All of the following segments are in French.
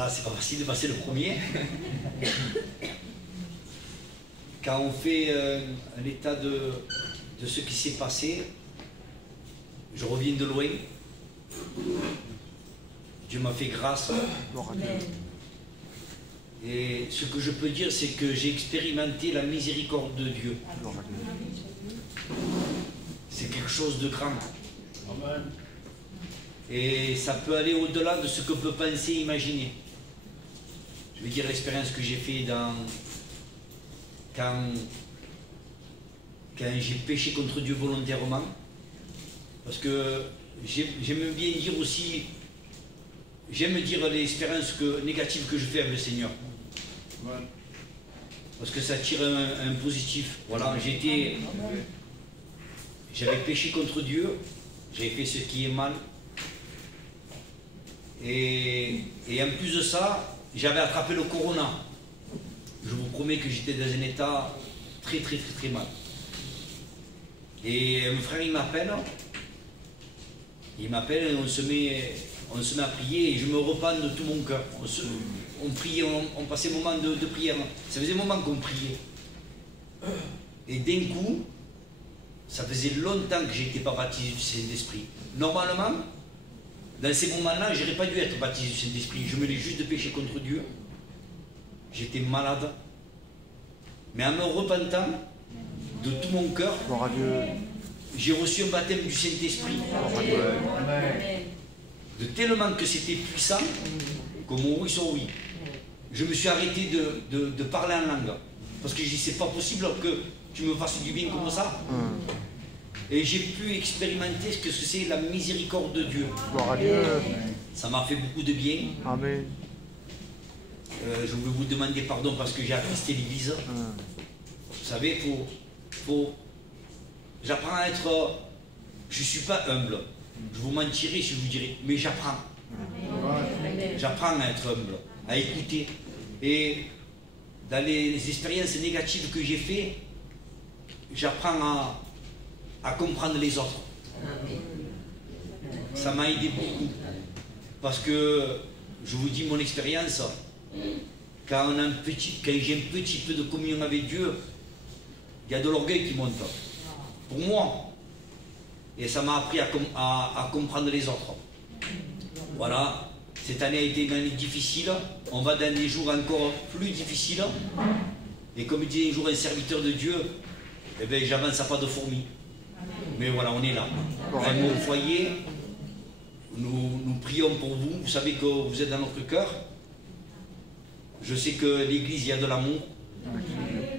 Voilà, c'est pas facile de passer le premier. Quand on fait un état de ce qui s'est passé, je reviens de loin. Dieu m'a fait grâce. Et ce que je peux dire, c'est que j'ai expérimenté la miséricorde de Dieu. C'est quelque chose de grand. Et ça peut aller au-delà de ce que peut penser et imaginer. Je veux dire l'expérience que j'ai fait quand j'ai péché contre Dieu volontairement. Parce que j'aime bien dire aussi, j'aime dire l'expérience négative que je fais avec le Seigneur. Parce que ça tire un positif. Voilà, j'avais péché contre Dieu, j'avais fait ce qui est mal. Et en plus de ça, j'avais attrapé le corona. Je vous promets que j'étais dans un état très mal. Et mon frère il m'appelle et on se met à prier et je me repens de tout mon cœur. On priait, on passait un moment de prière. Ça faisait un moment qu'on priait. Et d'un coup, ça faisait longtemps que je n'étais pas baptisé du Saint-Esprit. Normalement, dans ces moments-là, je n'aurais pas dû être baptisé du Saint-Esprit. Je me l'ai juste de péché contre Dieu. J'étais malade. Mais en me repentant de tout mon cœur, j'ai reçu un baptême du Saint-Esprit. De tellement que c'était puissant, comme au oui sur oui. Je me suis arrêté de parler en langue. Parce que je dis, c'est pas possible que tu me fasses du bien comme ça. Et j'ai pu expérimenter ce que c'est la miséricorde de Dieu. Ça m'a fait beaucoup de bien. Amen. Je voulais vous demander pardon parce que j'ai attristé l'Église. Vous savez, j'apprends à être... Je ne suis pas humble. Je vous mentirai si je vous dirais, mais j'apprends. J'apprends à être humble, à écouter. Et dans les expériences négatives que j'ai faites, j'apprends à comprendre les autres. Ça m'a aidé beaucoup. Parce que, je vous dis mon expérience, quand j'ai un petit peu de communion avec Dieu, il y a de l'orgueil qui monte. Pour moi. Et ça m'a appris à comprendre les autres. Voilà. Cette année a été une année difficile. On va dans des jours encore plus difficiles. Et comme disait un jour un serviteur de Dieu, eh bien, j'avance à pas de fourmis. Mais voilà, on est là. Vraiment au foyer, nous prions pour vous. Vous savez que vous êtes dans notre cœur. Je sais que l'Église, il y a de l'amour.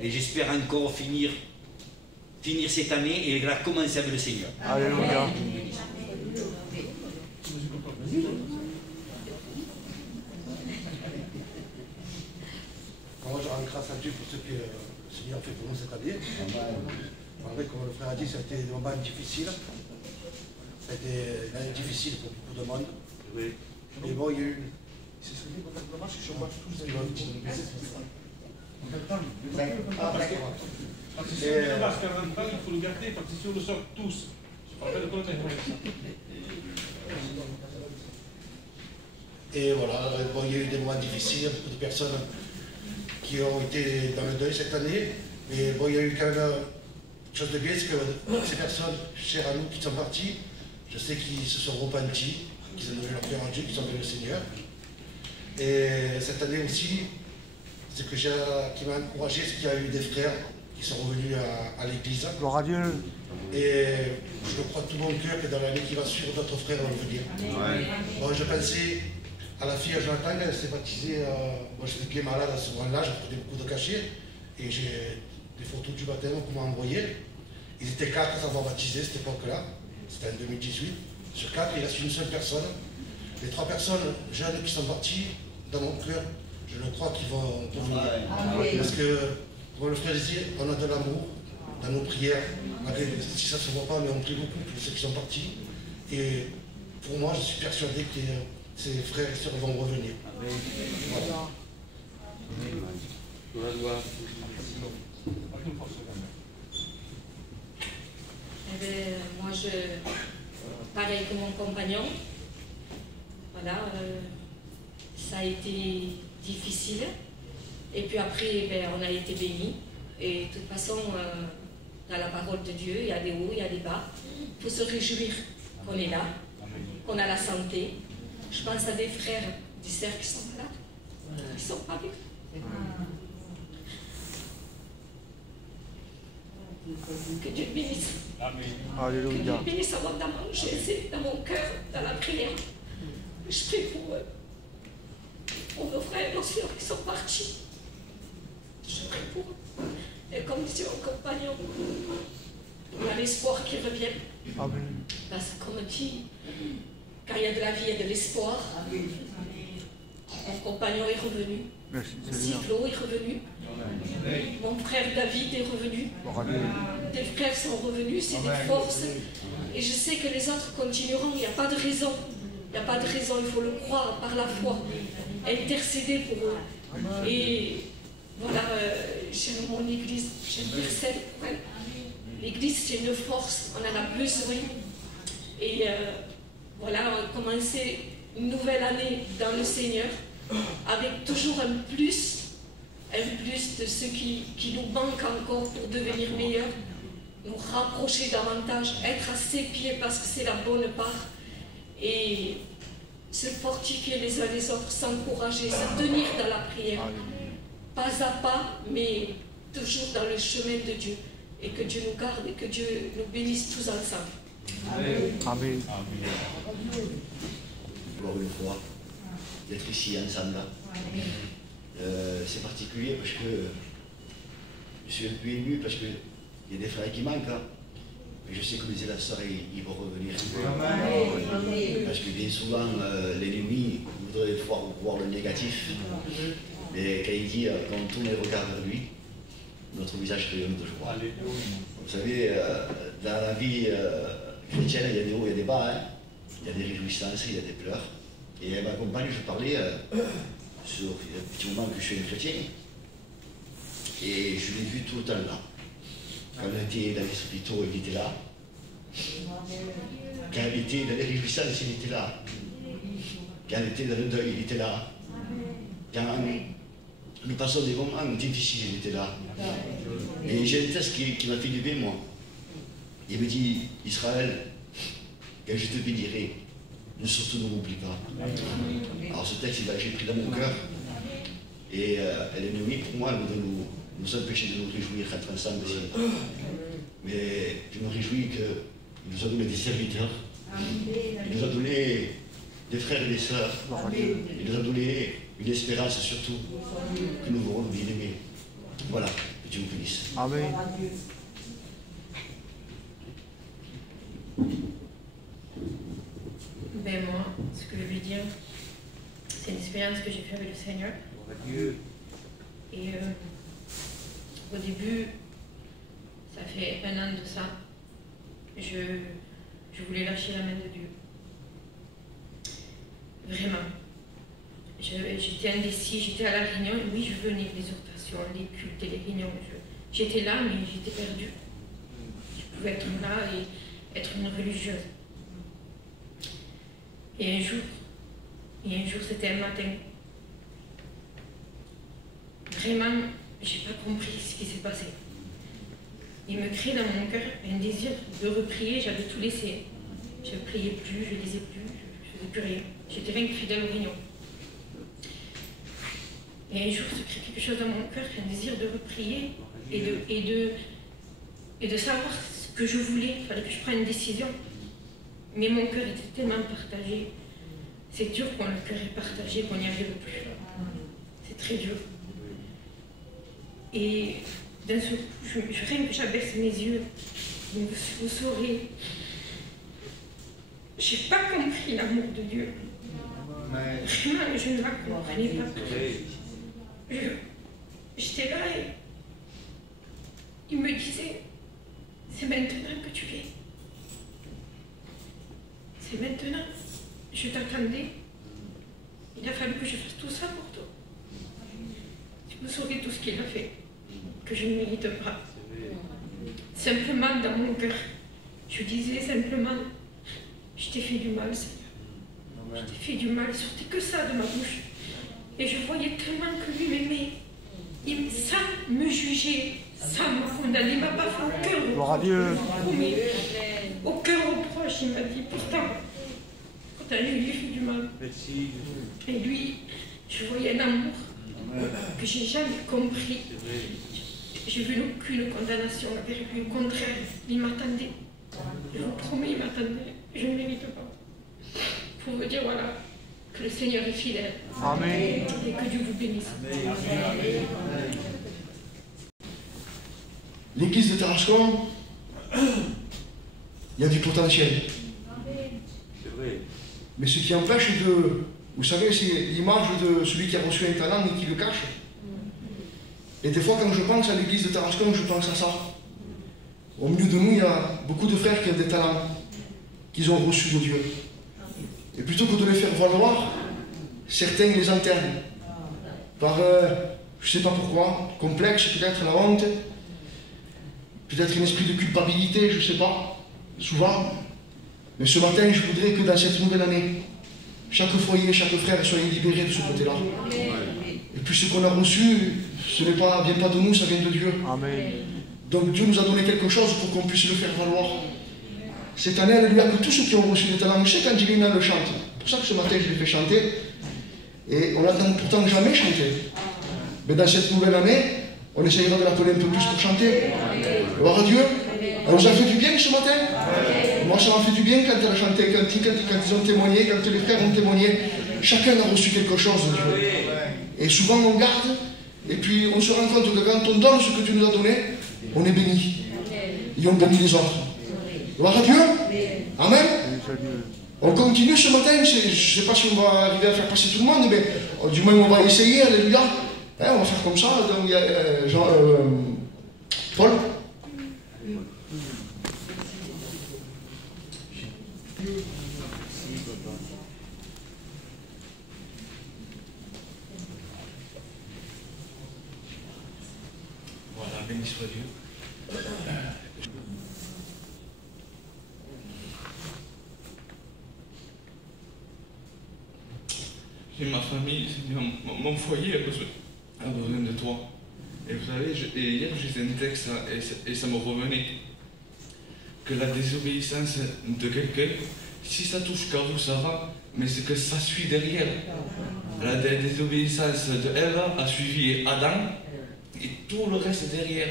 Et j'espère encore finir cette année et la commencer avec le Seigneur. Alléluia. Moi, je rends grâce à Dieu pour ce que le Seigneur a fait pour nous cette année. Malgré, comme le frère a dit, ça a été des moments difficiles. Ça a été une année difficile pour beaucoup de monde. Oui. Mais bon, il y a eu une... Parce que si on le masque en rentrant, il faut le garder, parce que si on le sort tous, je me rappelle quand même. Et voilà, bon, il y a eu des moments difficiles, beaucoup de personnes qui ont été dans le deuil cette année. Mais bon, il y a eu quand même une chose de bien, c'est que ces personnes chères à nous qui sont parties, je sais qu'ils se sont repentis, qu'ils ont donné leur cœur à Dieu, qu'ils ont donné le Seigneur. Et cette année aussi, ce qui m'a encouragé, c'est qu'il y a eu des frères qui sont revenus à l'église. Gloire à Dieu. Et je le crois de tout mon cœur que dans l'année qui va suivre, d'autres frères vont venir. Ouais. Bon, je pensais à la fille à Jonathan, elle s'est baptisée. Moi j'étais bien malade à ce moment-là, je prenais beaucoup de cachets. Et j'ai des photos du baptême qu'on m'a envoyées. Ils étaient 4 à s'avoir baptisé à cette époque-là. C'était en 2018. Sur 4, il reste une seule personne. Les 3 personnes jeunes qui sont parties, dans mon cœur, je le crois qu'ils vont revenir. Parce que, comme le frère disait, on a de l'amour dans nos prières. Malgré, si ça ne se voit pas, mais on prie beaucoup pour ceux qui sont partis. Et pour moi, je suis persuadé que ces frères et sœurs vont revenir. Voilà. Moi, pareil que mon compagnon, voilà, ça a été difficile. Et puis après, ben, on a été bénis. Et de toute façon, dans la parole de Dieu, il y a des hauts, il y a des bas. Il faut se réjouir qu'on est là, qu'on a la santé. Je pense à des frères du cercle qui sont malades. Ils ne sont pas bien. Que Dieu bénisse. Amen. Que Dieu bénisse avant d'en manger, c'est dans mon cœur, dans la prière. Je prie pour nos frères et nos sœurs qui sont partis. Je prie pour eux. Et comme disait mon compagnon, on a l'espoir qu'ils reviennent. Amen. Parce que comme dit, quand il y a de la vie, il y a de l'espoir. Mon compagnon est revenu. Merci, Cyclo est revenu. Mon frère David est revenu. Des frères sont revenus, c'est des forces. Et je sais que les autres continueront. Il n'y a pas de raison. Il n'y a pas de raison, il faut le croire par la foi. Intercéder pour eux. Et voilà, j'aime mon église, j'intercède pour elle. L'église, c'est une force, on en a besoin. Et voilà, on a commencé une nouvelle année dans le Seigneur, avec toujours un plus de ce qui nous manque encore pour devenir meilleurs, nous rapprocher davantage, être à ses pieds parce que c'est la bonne part, et se fortifier les uns les autres, s'encourager, se tenir dans la prière, pas à pas, mais toujours dans le chemin de Dieu, et que Dieu nous garde et que Dieu nous bénisse tous ensemble. Amen. Amen. Encore une fois, d'être ici ensemble. C'est particulier parce que je suis un peu ému parce qu'il y a des frères qui manquent. Hein. Mais je sais que les sœurs, ils vont revenir. Parce que bien souvent, l'ennemi voudrait voir le négatif. Mais quand il dit qu'on tourne les regards vers lui, notre visage rayonne de joie. Vous savez, dans la vie chrétienne, il y a des hauts, il y a des bas. Hein. Il y a des réjouissances, il y a des pleurs. Et ma compagne, je parlais sur un petit moment que je suis un chrétien. Et je l'ai vu tout le temps là. Quand elle était dans les hôpitaux, il était là. Quand elle était dans les réjouissances, il était là. Quand elle était dans le deuil, il était là. Quand nous passons des moments difficiles, il était là. Et j'ai un texte qui m'a fait du bien, moi. Il me dit, Israël, quand je te bénirai, surtout ne m'oublie pas. Alors ce texte, j'ai pris dans mon cœur. Et l'ennemi, pour moi, veut nous empêcher de nous réjouir, être ensemble ici. Mais je me réjouis qu'il nous a donné des serviteurs. Il nous a donné des frères et des sœurs. Il nous a donné une espérance surtout que nous verrons bien aimer. Voilà, que Dieu vous bénisse. Amen. Ben moi, ce que je veux dire, c'est une expérience que j'ai faite avec le Seigneur. Et au début, ça fait 1 an de ça, je voulais lâcher la main de Dieu. Vraiment. J'étais indécis, j'étais à la réunion, et oui, je venais, les exhortations, les cultes et les réunions. J'étais là, mais j'étais perdue. Je pouvais être là et être une religieuse. Et un jour, c'était un matin. Vraiment, j'ai pas compris ce qui s'est passé. Il me crée dans mon cœur un désir de reprier, j'avais tout laissé. Je ne priais plus, je ne lisais plus, je ne faisais plus rien. J'étais rien que fidèle aux réunions. Et un jour se crée quelque chose dans mon cœur, un désir de reprier et de savoir ce que je voulais. Il fallait que je prenne une décision. Mais mon cœur était tellement partagé. C'est dur quand le cœur est partagé, qu'on n'y arrive plus. C'est très dur. Et d'un seul coup, rien que j'abaisse mes yeux, vous saurez. Je n'ai pas compris l'amour de Dieu. Vraiment, je ne la comprenais pas. J'étais là et il me disait, c'est maintenant que tu viens. C'est maintenant. Je t'attendais. Il a fallu que je fasse tout ça pour toi. Vous saurez tout ce qu'il a fait, que je ne mérite pas. Simplement dans mon cœur, je disais simplement, je t'ai fait du mal, Seigneur. Je t'ai fait du mal, il sortait que ça de ma bouche. Et je voyais tellement que lui m'aimait. Sans me juger, sans me condamner, il ne m'a pas fait aucun reproche. Gloire à Dieu. Promis. Aucun reproche, il m'a dit. Pourtant, je lui ai fait du mal. Et lui, je voyais un amour que je n'ai jamais compris. J'ai vu aucune condamnation avec lui. Au contraire, il m'attendait. Je vous promets, il m'attendait. Je ne mérite pas. Pour vous dire, voilà, que le Seigneur est fidèle. Amen. Et que Dieu vous bénisse. L'église de Tarascon, il y a du potentiel. Mais ce qui empêche de... Vous savez, c'est l'image de celui qui a reçu un talent et qui le cache. Et des fois, quand je pense à l'église de Tarascon, je pense à ça. Au milieu de nous, il y a beaucoup de frères qui ont des talents qu'ils ont reçus de Dieu. Et plutôt que de les faire valoir, certains les enterrent. Par, je ne sais pas pourquoi, complexe, peut-être la honte, peut-être un esprit de culpabilité, je ne sais pas, souvent. Mais ce matin, je voudrais que dans cette nouvelle année, chaque foyer, chaque frère soit libéré de ce côté-là. Et puis ce qu'on a reçu, ce n'est pas, vient pas de nous, ça vient de Dieu. Amen. Donc Dieu nous a donné quelque chose pour qu'on puisse le faire valoir. Cette année, alléluia, que tous ceux qui ont reçu des talents, je sais qu'Angelina le chante. C'est pour ça que ce matin, je l'ai fait chanter. Et on n'a pourtant jamais chanté. Mais dans cette nouvelle année, on essayera de l'appeler un peu plus pour chanter. Gloire à Dieu. Elle nous a fait du bien ce matin. Moi, ça m'a fait du bien quand elle a chanté, quand ils ont témoigné, quand les frères ont témoigné. Chacun a reçu quelque chose de Dieu. Et souvent, on garde. Et puis, on se rend compte que quand on donne ce que tu nous as donné, on est béni. Et on bénit les autres. Gloire à Dieu. Amen. On continue ce matin. Je ne sais pas si on va arriver à faire passer tout le monde, mais du moins, on va essayer. Alléluia. On va faire comme ça. Donc, il y a Paul. Voilà, béni soit Dieu. Et ma famille, mon foyer a besoin de toi. Et vous savez, hier j'ai un texte et ça me revenait que la désobéissance de quelqu'un, si ça touche qu'à vous, ça va, mais c'est que ça suit derrière. La désobéissance de Ève a suivi Adam et tout le reste derrière.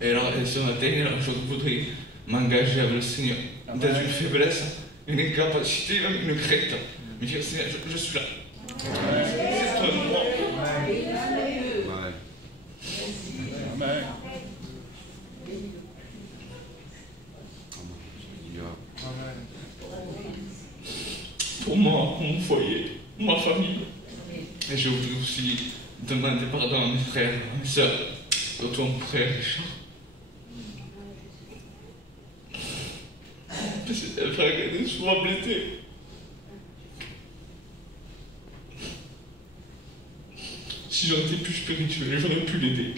Et alors, ce matin, je voudrais m'engager avec le Seigneur dans une faiblesse, une incapacité, même une crainte. Me dire, Seigneur, je suis là. C'est toi, moi. Amen. Pour moi, mon foyer, ma famille. Et je voudrais aussi demander pardon à mes frères, à mes soeurs, surtout à mon frère Richard. C'est un frère qui est souvent blessé. Si j'aurais été plus spirituel, j'aurais pu l'aider.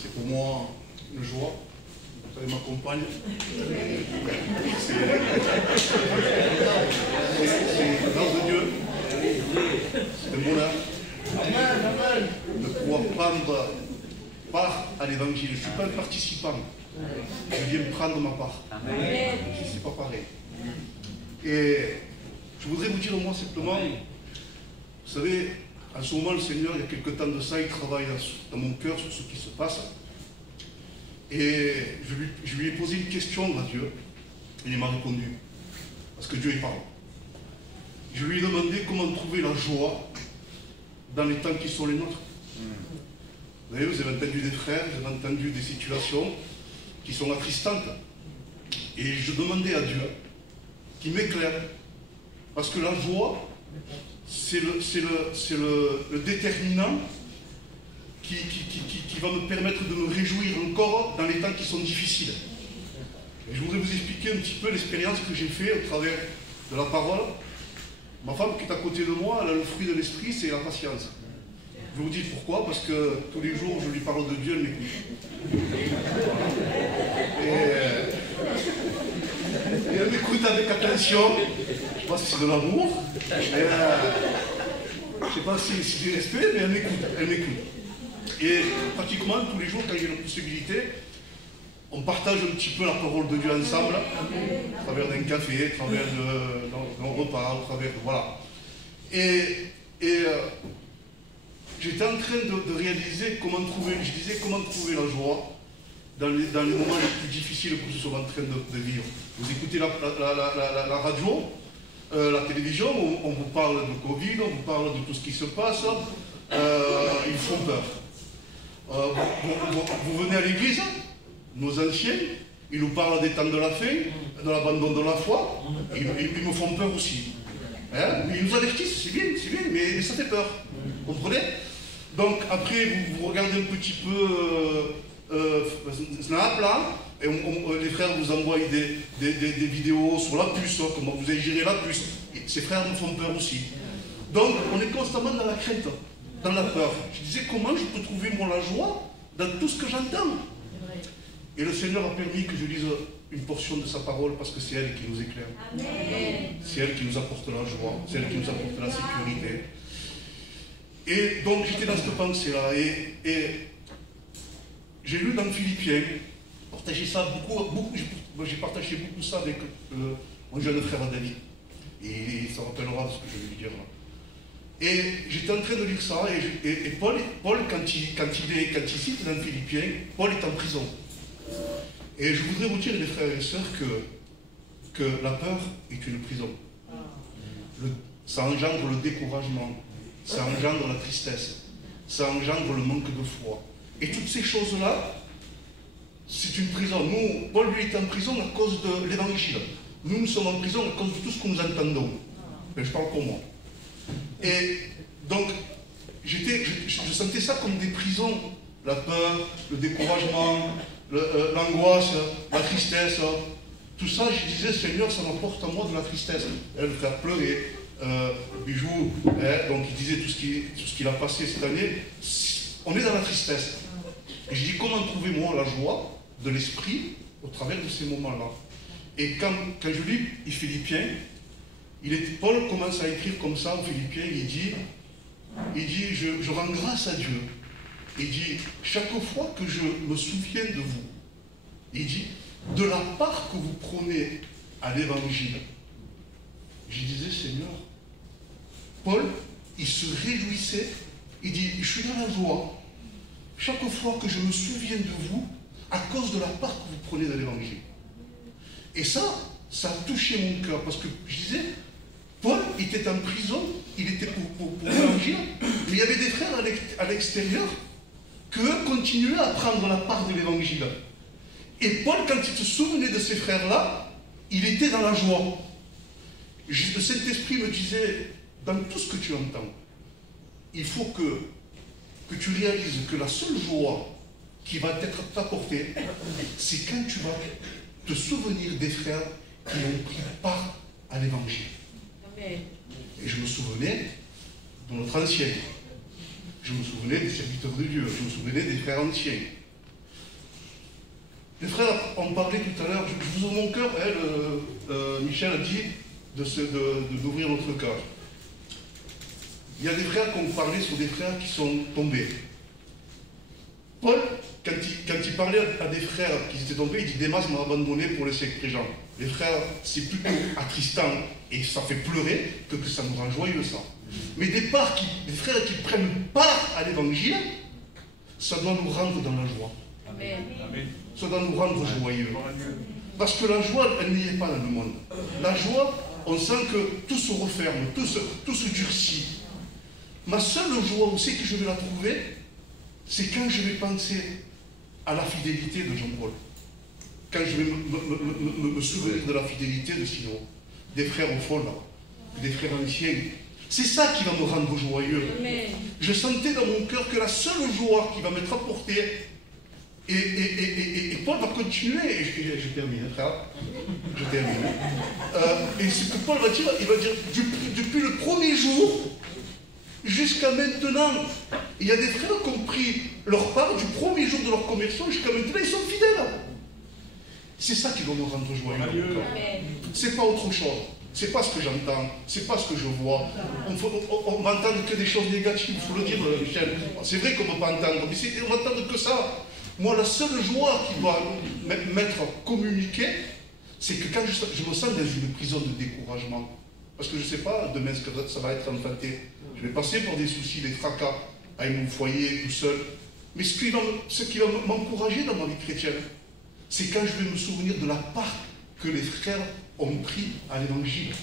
C'est pour moi une joie. Vous savez, ma compagne, c'est la grâce de Dieu. C'est un bonheur de pouvoir prendre part à l'évangile. Je ne suis pas un participant. Je viens prendre ma part. C'est pas pareil. Et je voudrais vous dire moi simplement, vous savez, en ce moment, le Seigneur, il y a quelque temps de ça, il travaille dans mon cœur sur ce qui se passe. Et je lui ai posé une question à Dieu. Et il m'a répondu. Parce que Dieu, il parle. Je lui ai demandé comment trouver la joie dans les temps qui sont les nôtres. Vous voyez, vous avez entendu des frères, vous avez entendu des situations qui sont attristantes. Et je demandais à Dieu qu'il m'éclaire. Parce que la joie, c'est le déterminant qui va me permettre de me réjouir encore dans les temps qui sont difficiles. Et je voudrais vous expliquer un petit peu l'expérience que j'ai faite au travers de la parole. Ma femme qui est à côté de moi, elle a le fruit de l'esprit, c'est la patience. Je vous dis pourquoi, parce que tous les jours je lui parle de Dieu, elle m'écoute. m'écoute avec attention. Je sais pas si c'est de l'amour. Je ne sais pas si c'est du respect, mais elle m'écoute. Et pratiquement tous les jours, quand j'ai la possibilité, on partage un petit peu la parole de Dieu ensemble, à travers d'un café, à travers d'un repas, à travers... Voilà. Et j'étais en train de réaliser comment trouver, je disais comment trouver la joie dans les moments les plus difficiles que nous sommes en train de vivre. Vous écoutez la radio, la télévision, on vous parle de Covid, on vous parle de tout ce qui se passe, ils font peur. Vous venez à l'église, nos anciens, ils nous parlent des temps de la fin, de l'abandon de la foi, ils me font peur aussi. Hein? Ils nous avertissent, c'est bien, mais ça fait peur. Vous comprenez? Donc après, vous regardez un petit peu Snap là, et les frères vous envoient des vidéos sur la puce, comment vous allez gérer la puce. Et ces frères nous font peur aussi. Donc on est constamment dans la crainte, dans la peur. Je disais, comment je peux trouver moi la joie dans tout ce que j'entends? Et le Seigneur a permis que je lise une portion de sa parole parce que c'est elle qui nous éclaire. C'est elle qui nous apporte la joie, c'est elle qui nous apporte la sécurité. Et donc j'étais dans cette pensée-là et j'ai lu dans Philippiens, partagé ça j'ai partagé beaucoup ça avec mon jeune frère David. Et ça rappellera ce que je vais lui dire là. Et j'étais en train de lire ça et Paul quand il cite dans Philippiens, Paul est en prison. Et je voudrais vous dire, les frères et sœurs, que la peur est une prison. Ça engendre le découragement, ça engendre la tristesse, ça engendre le manque de foi. Et toutes ces choses-là, c'est une prison. Nous, Paul lui est en prison à cause de l'évangile. Nous sommes en prison à cause de tout ce que nous entendons. Mais je parle pour moi. Et donc, je sentais ça comme des prisons. La peur, le découragement, l'angoisse, la tristesse, tout ça, je disais, Seigneur, ça m'apporte à moi de la tristesse. Le frère pleurait, Bijou, donc il disait tout ce qu'il a passé cette année. On est dans la tristesse. Et je dis, comment trouver moi la joie de l'esprit au travers de ces moments-là? Et quand je lis Philippiens, Paul commence à écrire comme ça en Philippiens, il dit je rends grâce à Dieu. Il dit, chaque fois que je me souviens de vous, il dit, de la part que vous prenez à l'évangile, je disais, Seigneur, Paul, il se réjouissait, il dit, je suis dans la joie, chaque fois que je me souviens de vous, à cause de la part que vous prenez dans l'évangile. Et ça a touché mon cœur, parce que je disais, Paul était en prison, il était pour l'évangile, mais il y avait des frères à l'extérieur qu'eux continuaient à prendre la part de l'évangile. Et Paul, quand il se souvenait de ces frères-là, il était dans la joie. Le Saint-Esprit me disait, dans tout ce que tu entends, il faut que tu réalises que la seule joie qui va t'être apportée, c'est quand tu vas te souvenir des frères qui ont pris part à l'évangile. Et je me souvenais de notre ancien. Je me souvenais des serviteurs de Dieu, je me souvenais des frères anciens. Les frères en parlaient tout à l'heure, je vous ouvre mon cœur, Michel a dit d'ouvrir notre cœur. Il y a des frères qui ont parlé sur des frères qui sont tombés. Paul, quand il parlait à des frères qui étaient tombés, il dit, Démas m'a abandonné pour laisser Présent. Les frères, c'est plutôt attristant et ça fait pleurer que ça nous rend joyeux, ça. Mais des frères qui prennent part à l'évangile, ça doit nous rendre dans la joie. Amen. Ça doit nous rendre joyeux. Parce que la joie, elle n'y est pas dans le monde. La joie, on sent que tout se referme, tout se durcit. Ma seule joie, où c'est que je vais la trouver? C'est quand je vais penser à la fidélité de Jean-Paul. Quand je vais me souvenir de la fidélité de Simon, des frères au fond là, des frères anciens. C'est ça qui va me rendre joyeux. Amen. Je sentais dans mon cœur que la seule joie qui va m'être apportée, et Paul va continuer, et je termine, frère, je termine. Et ce que Paul va dire, il va dire, depuis le premier jour jusqu'à maintenant, il y a des frères qui ont pris leur part du premier jour de leur conversion jusqu'à maintenant, ils sont fidèles. C'est ça qui doit nous rendre joyeux. C'est pas autre chose. C'est pas ce que j'entends, c'est pas ce que je vois. On va entendre que des choses négatives, il faut le dire, Michel. C'est vrai qu'on ne peut pas entendre, mais on va entendre que ça. Moi, la seule joie qui doit m'être communiquée, c'est que quand je me sens dans une prison de découragement, parce que je ne sais pas demain ce que ça va être enfanté. Je vais passer par des soucis, des tracas, avec mon foyer, tout seul. Mais ce qui va m'encourager dans ma vie chrétienne, c'est quand je vais me souvenir de la part que les frères ont pris à l'évangile.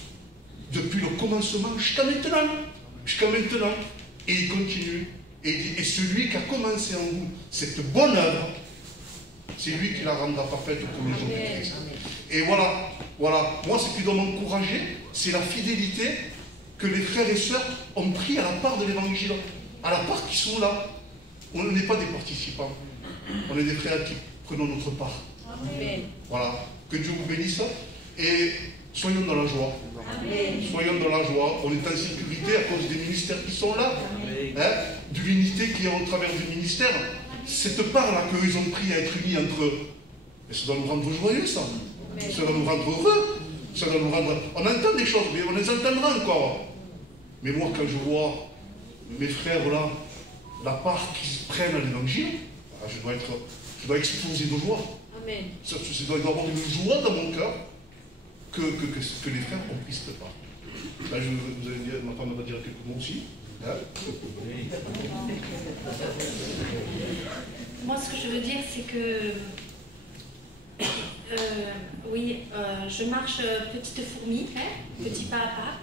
Depuis le commencement jusqu'à maintenant. Jusqu'à maintenant. Et il continue. Et il dit, et celui qui a commencé en vous cette bonne œuvre, c'est lui qui la rendra parfaite pour le jour du Christ. Et voilà, moi ce qui doit m'encourager, c'est la fidélité que les frères et sœurs ont pris à la part de l'évangile, à la part qui sont là. On n'est pas des participants, on est des frères qui prenons notre part. Amen. Voilà, que Dieu vous bénisse et soyons dans la joie. Amen. Soyons dans la joie, on est en sécurité à cause des ministères qui sont là, hein, de l'unité qui est au travers du ministère. Cette part-là qu'eux ont pris à être unis entre eux, et ça doit nous rendre joyeux, ça. Amen. Ça doit nous rendre heureux. Ça doit nous rendre... On entend des choses, mais on les entendra encore. Mais moi, quand je vois mes frères là, la part qu'ils prennent à l'évangile, je dois exploser de joie. Amen. Ça doit y avoir une joie dans mon cœur que les frères ont pris cette part. Là, vous allez dire, ma femme va dire quelques mots aussi. Hein? Moi, ce que je veux dire, c'est que je marche petite fourmi, petit pas à pas,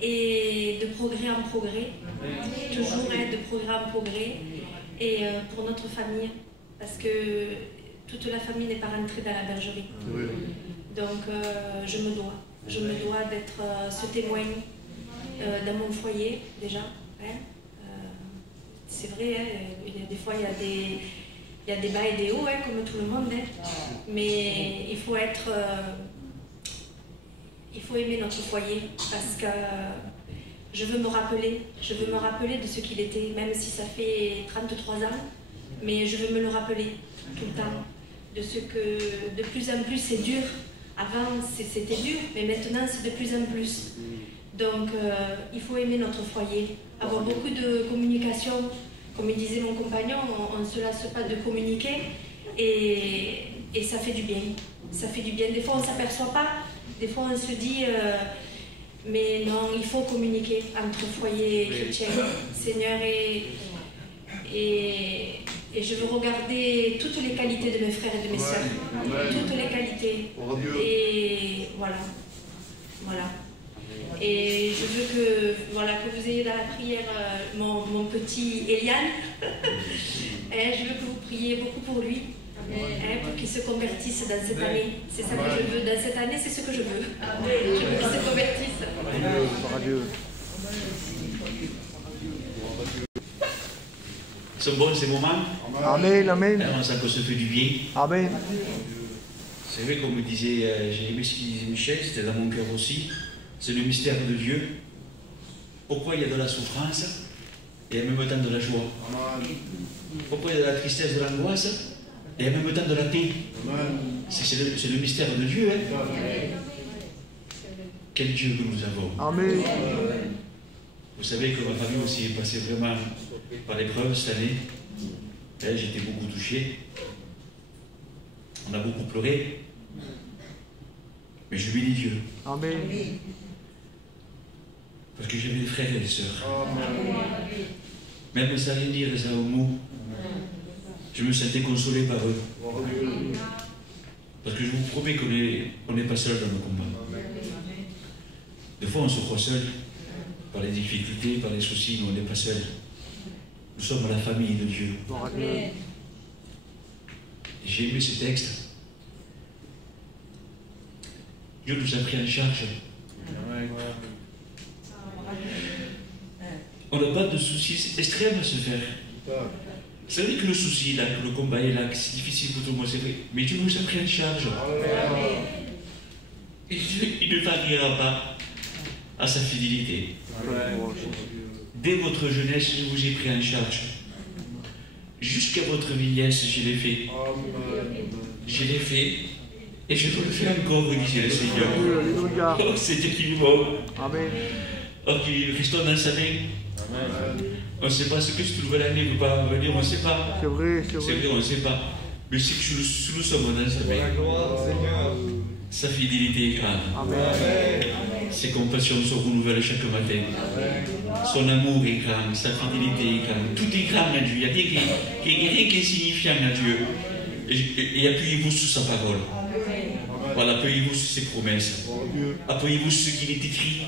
et de progrès en progrès, toujours de progrès en progrès, et pour notre famille, parce que toute la famille n'est pas rentrée dans la bergerie. Donc je me dois d'être ce témoin dans mon foyer déjà. C'est vrai, il y a des fois il y a des bas et des hauts, comme tout le monde, mais il faut aimer notre foyer, parce que je veux me rappeler de ce qu'il était, même si ça fait 33 ans, mais je veux me le rappeler tout le temps, de ce que de plus en plus c'est dur. Avant c'était dur, mais maintenant c'est de plus en plus. Donc il faut aimer notre foyer, avoir beaucoup de communication. Comme il disait mon compagnon, on ne se lasse pas de communiquer et ça fait du bien. Ça fait du bien. Des fois on ne s'aperçoit pas, des fois on se dit mais non, il faut communiquer entre foyers chrétiens, Seigneur, et je veux regarder toutes les qualités de mes frères et de mes sœurs, toutes les qualités. Et voilà. Et je veux que vous ayez dans la prière mon petit Eliane. Je veux que vous priez beaucoup pour lui, pour qu'il se convertisse dans cette année. C'est ça que je veux. Dans cette année, c'est ce que je veux. Je veux qu'il se convertisse. Ils sont bons ces moments. Amen, amen. On sent qu'on se fait du bien. Amen. C'est vrai, comme disait, j'ai aimé ce qu'il disait Michel, c'était dans mon cœur aussi. C'est le mystère de Dieu. Pourquoi il y a de la souffrance et en même temps de la joie? Pourquoi il y a de la tristesse, de l'angoisse et en même temps de la paix? C'est le mystère de Dieu. Quel Dieu que nous avons. Amen. Vous savez que ma famille aussi est passée vraiment par l'épreuve cette année. J'étais beaucoup touché. On a beaucoup pleuré. Mais je bénis Dieu. Amen. Parce que j'avais des frères et des sœurs. Même sans rien dire, sans un mot, je me sentais consolé par eux. Parce que je vous promets qu'on n'est pas seul dans nos combats. Des fois, on se croit seul par les difficultés, par les soucis, mais on n'est pas seul. Nous sommes la famille de Dieu. J'ai aimé ce texte. Dieu nous a pris en charge. On n'a pas de soucis extrêmes à se faire. C'est vrai que le souci, là, que le combat est là, que c'est difficile pour tout le monde, c'est vrai. Mais Dieu nous a pris en charge. Et il ne variera pas à sa fidélité. Dès votre jeunesse, je vous ai pris en charge. Jusqu'à votre vieillesse, je l'ai fait. Je l'ai fait. Et je dois le faire encore, disait le Seigneur. Alléluia. Oh, c'est Dieu qui nous voit. Amen. Oh, qu'il reste dans sa main. On ne sait pas ce que cette nouvelle année ne peut pas venir, on ne sait pas. C'est vrai, c'est C'est vrai. vrai, on ne sait pas. Mais c'est que nous sommes dans sa main. Sa fidélité est grande. Amen. Ses compassions se renouvellent chaque matin. Son amour est grand, sa fidélité est grande. Tout est grand à Dieu. Il n'y a rien qui est insignifiant à Dieu. Et appuyez-vous sur sa parole. Voilà, appuyez-vous sur ses promesses. Appuyez-vous sur ce qu'il est écrit.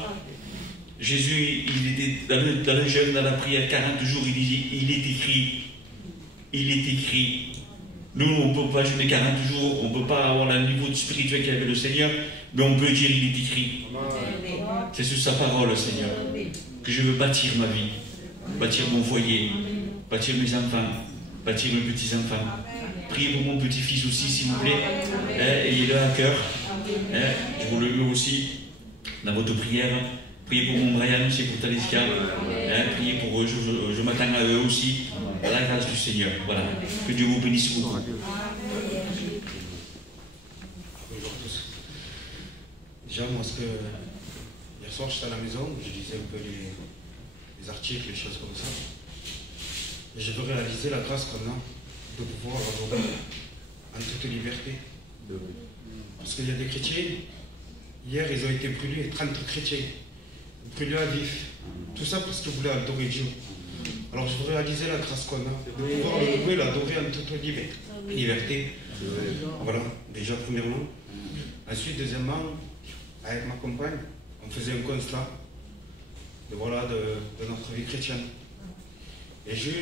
Jésus, il était dans le jeûne, dans la prière, 40 jours, il disait, il est écrit. Il est écrit. Nous, on ne peut pas jeûner 40 jours, on ne peut pas avoir le niveau spirituel qu'avait le Seigneur, mais on peut dire, il est écrit. C'est sur sa parole, Seigneur, que je veux bâtir ma vie, bâtir mon foyer, bâtir mes enfants, bâtir mes petits-enfants. Priez pour mon petit-fils aussi, s'il vous plaît. Ayez-le à cœur. Je vous le mets aussi dans votre prière. Priez pour mon Brian aussi, pour Talisca. Priez pour eux, je m'attends à eux aussi. À la grâce du Seigneur. Voilà. Que Dieu vous bénisse beaucoup. Bonjour à tous. Déjà, moi, hier soir, j'étais à la maison, je lisais un peu les articles, les choses comme ça. Et je veux réaliser la grâce qu'on a de pouvoir adorer en toute liberté. Parce qu'il y a des chrétiens, hier, ils ont été brûlés, 30 chrétiens, brûlés à vif. Tout ça parce qu'ils voulaient adorer Dieu. Alors je veux réaliser la grâce qu'on a, de pouvoir le louer, l'adorer en toute liberté. Voilà, déjà premièrement. Ensuite, deuxièmement, avec ma compagne, on faisait un constat de notre vie chrétienne. Et j'ai eu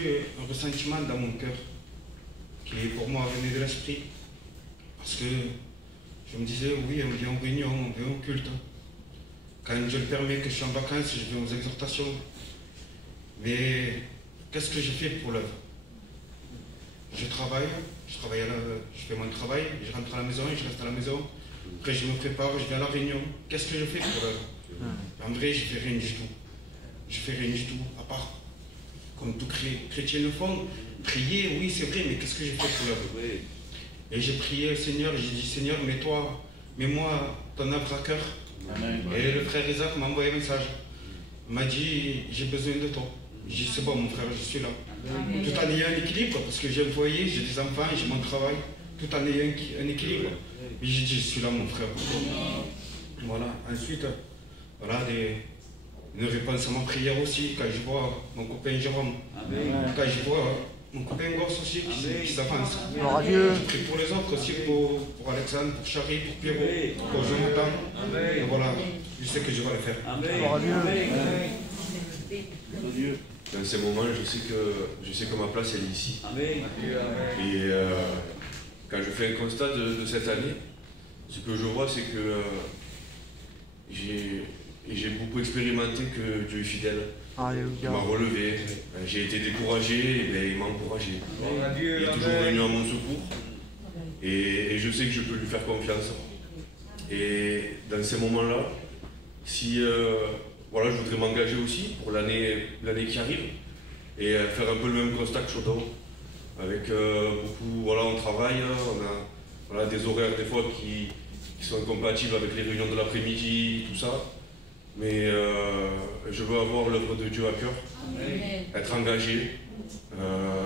un ressentiment dans mon cœur qui pour moi venait de l'esprit. Parce que je me disais, oui, on vient en réunion, on vient au culte. Quand Dieu le permet que je suis en vacances, je viens aux exhortations. Mais qu'est-ce que je fais pour l'œuvre? Je travaille, je fais mon travail, je rentre à la maison et je reste à la maison. Après je me prépare, je viens à la réunion. Qu'est-ce que je fais pour l'œuvre? En vrai, je ne fais rien du tout. Je fais rien du tout, à part, comme tout chrétien le font, prier, oui c'est vrai, mais qu'est-ce que je fais pour l'œuvre? Et j'ai prié le Seigneur, et j'ai dit, Seigneur, mets-moi ton œuvre à cœur. Et le frère Isaac m'a envoyé un message. Il m'a dit, j'ai besoin de toi. J'ai dit, c'est bon mon frère, je suis là. Tout en ayant un équilibre, parce que j'ai un foyer, j'ai des enfants, j'ai mon travail, tout en ayant un équilibre. Et j'ai dit, je suis là mon frère. Voilà, ensuite, voilà, une réponse à ma prière aussi, quand je vois mon copain Jérôme, quand je vois mon copain Gosse aussi qui s'avance. Je prie pour les autres aussi, pour Alexandre, pour Charlie, pour Pierrot, pour Jonathan. Et voilà, je sais que je vais le faire. Dans ces moments, je sais que ma place elle est ici. Et quand je fais un constat de cette année, ce que je vois, c'est que j'ai beaucoup expérimenté que Dieu est fidèle. Il m'a relevé, j'ai été découragé, et il m'a encouragé. Il est toujours venu à mon secours et je sais que je peux lui faire confiance. Et dans ces moments-là, si voilà, je voudrais m'engager aussi pour l'année qui arrive et faire un peu le même constat que Chaudon. Avec beaucoup, voilà, on travaille, on a voilà, des horaires des fois qui sont incompatibles avec les réunions de l'après-midi, tout ça. Mais je veux avoir l'œuvre de Dieu à cœur, être engagé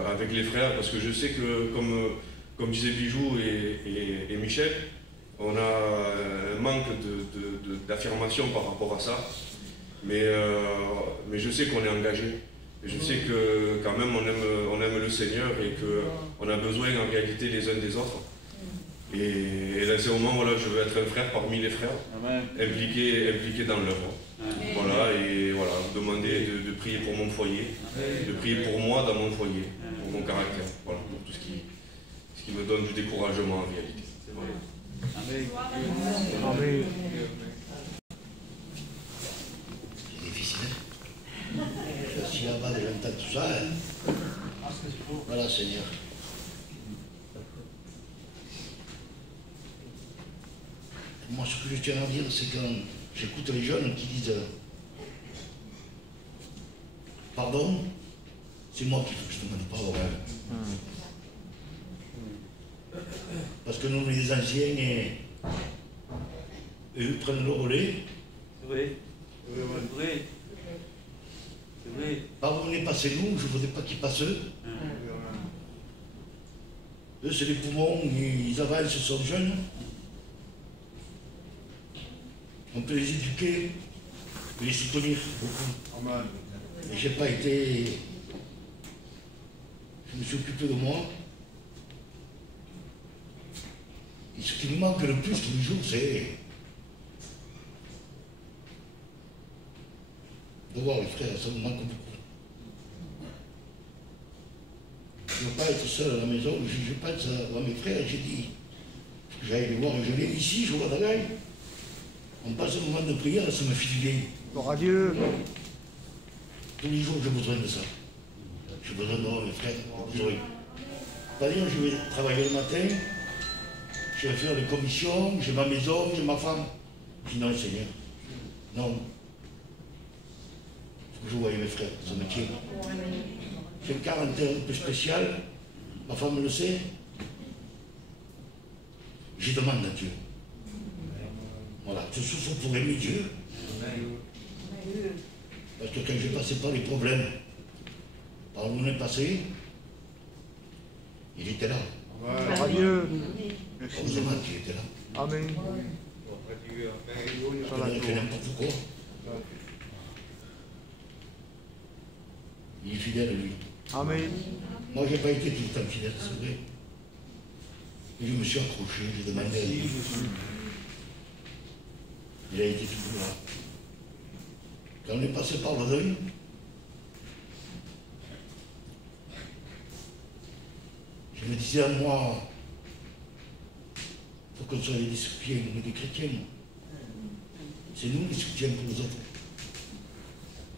avec les frères, parce que je sais que, comme disaient Bijou et Michel, on a un manque d'affirmation par rapport à ça, mais je sais qu'on est engagé. Et je sais que quand même on aime le Seigneur et qu'on a besoin en réalité les uns des autres. Et dans ces moments, voilà, je veux être un frère parmi les frères, impliqué dans l'œuvre. Voilà, et voilà, vous demandez de prier pour mon foyer, de prier pour moi dans mon foyer, pour mon caractère, voilà, pour tout ce qui me donne du découragement en réalité. Voilà. Amen. C'est difficile. Je suis là-bas et j'entends tout ça. Voilà, Seigneur. Moi, ce que je tiens à dire, c'est quand j'écoute les jeunes qui disent pardon, c'est moi qui je demande pardon. Parce que nous, les anciens, et eux prennent le relais. C'est vrai. C'est vrai. C'est vrai. Pas vous venez passer nous, je ne voudrais pas qu'ils passent eux. Eux, c'est les poumons, ils avancent, ils sont jeunes. On peut les éduquer, les soutenir beaucoup. Et j'ai pas été... Je me suis occupé de moi. Et ce qui me manque le plus tous les jours, c'est de voir les frères, ça me manque beaucoup. Je ne veux pas être seul à la maison, je pense à mes frères, j'ai dit, j'allais les voir, je viens ici, je vois Dagaï. On passe un moment de prière, ça me fait du bien. Gloire à Dieu. Tous les jours, j'ai besoin de ça. J'ai besoin de voir mes frères, j'ai besoin. Pas dire, je vais travailler le matin, je vais faire les commissions, j'ai ma maison, j'ai ma femme. Je dis non, Seigneur, non. Il faut que je voie mes frères, ça me tient. J'ai une quarantaine un peu spéciale, ma femme le sait. Je demande à Dieu. Voilà, je souffre pour aimer Dieu. Parce que quand j'ai passé par les problèmes, par où on est passé, il était là. Gloire à Dieu. Heureusement qu'il était là. Amen. Il a fait n'importe quoi. Il est fidèle à lui. Amen. Moi, je n'ai pas été tout le temps fidèle, c'est vrai. Et je me suis accroché, j'ai demandé à Dieu. Il a été toujours là. Quand on est passé par le deuil, je me disais à moi, il faut qu'on soit des soutiens, on est des chrétiens. C'est nous les soutiens pour les autres.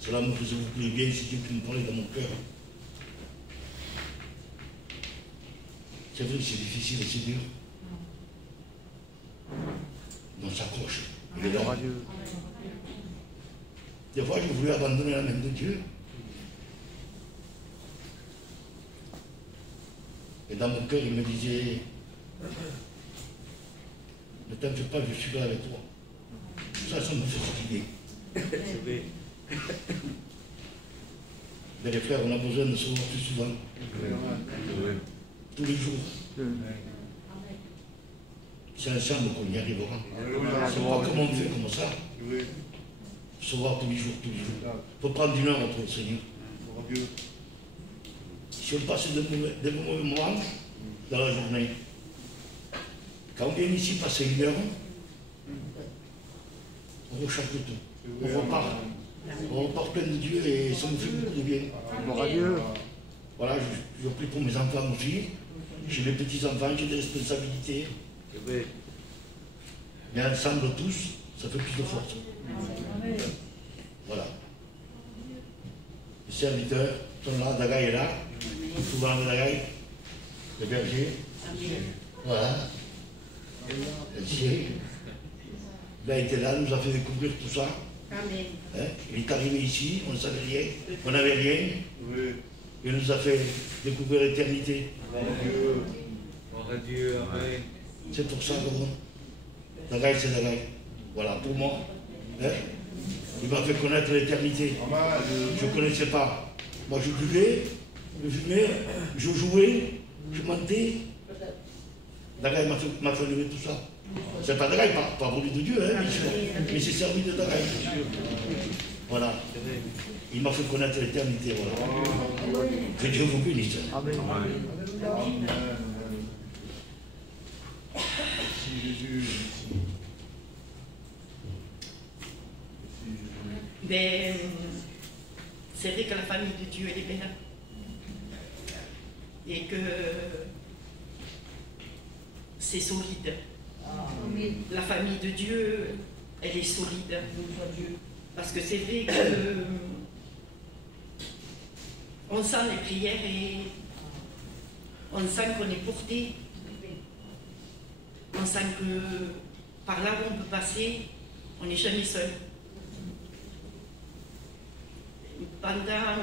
Cela me faisait beaucoup de bien si Dieu peut me parler dans mon cœur. C'est vrai que c'est difficile et c'est dur. Mais on s'accroche. Il est là. Des fois, j'ai voulu abandonner la main de Dieu. Et dans mon cœur, il me disait, ne t'en fais pas, je suis là avec toi. Ça me fait fatiguer. C'est vrai. Mais les frères, on a besoin de se voir plus souvent. Tous les jours. C'est ensemble qu'on y arrivera. C'est pas comme on fait comme ça. Se voir tous les jours, tous les jours. Il faut prendre une heure entre le Seigneur. Si on passe des mauvais moments dans la journée, quand on vient ici passer une heure, on recharge tout. On repart. On repart plein de Dieu et ça me fait beaucoup de bien. Gloire à Dieu. Voilà, je prie pour mes enfants aussi. J'ai mes petits-enfants, j'ai des responsabilités. Mais ensemble tous, ça fait plus de force. Voilà. Les serviteurs sont là, Dagaï est là. Souvent le Dagaï, le berger. Voilà. Il a été là, nous a fait découvrir tout ça. Hein? Il est arrivé ici, on ne savait rien, on n'avait rien. Il nous a fait découvrir l'éternité. C'est pour ça que Dagaï, c'est Dagaï. Voilà, pour moi. Hein? Il m'a fait connaître l'éternité. Je ne connaissais pas. Moi, je buvais, je fumais, je jouais, je mentais. Dagaï m'a fait lever tout ça. C'est pas Dagaï, pas voulu de Dieu, hein, mais c'est servi de Dagaï. Voilà. Il m'a fait connaître l'éternité. Voilà. Que Dieu vous bénisse. Amen. Mais c'est vrai que la famille de Dieu, elle est belle. Et que c'est solide. La famille de Dieu, elle est solide. Parce que c'est vrai que on sent les prières et on sent qu'on est porté. On sent que par là où on peut passer, on n'est jamais seul. Pendant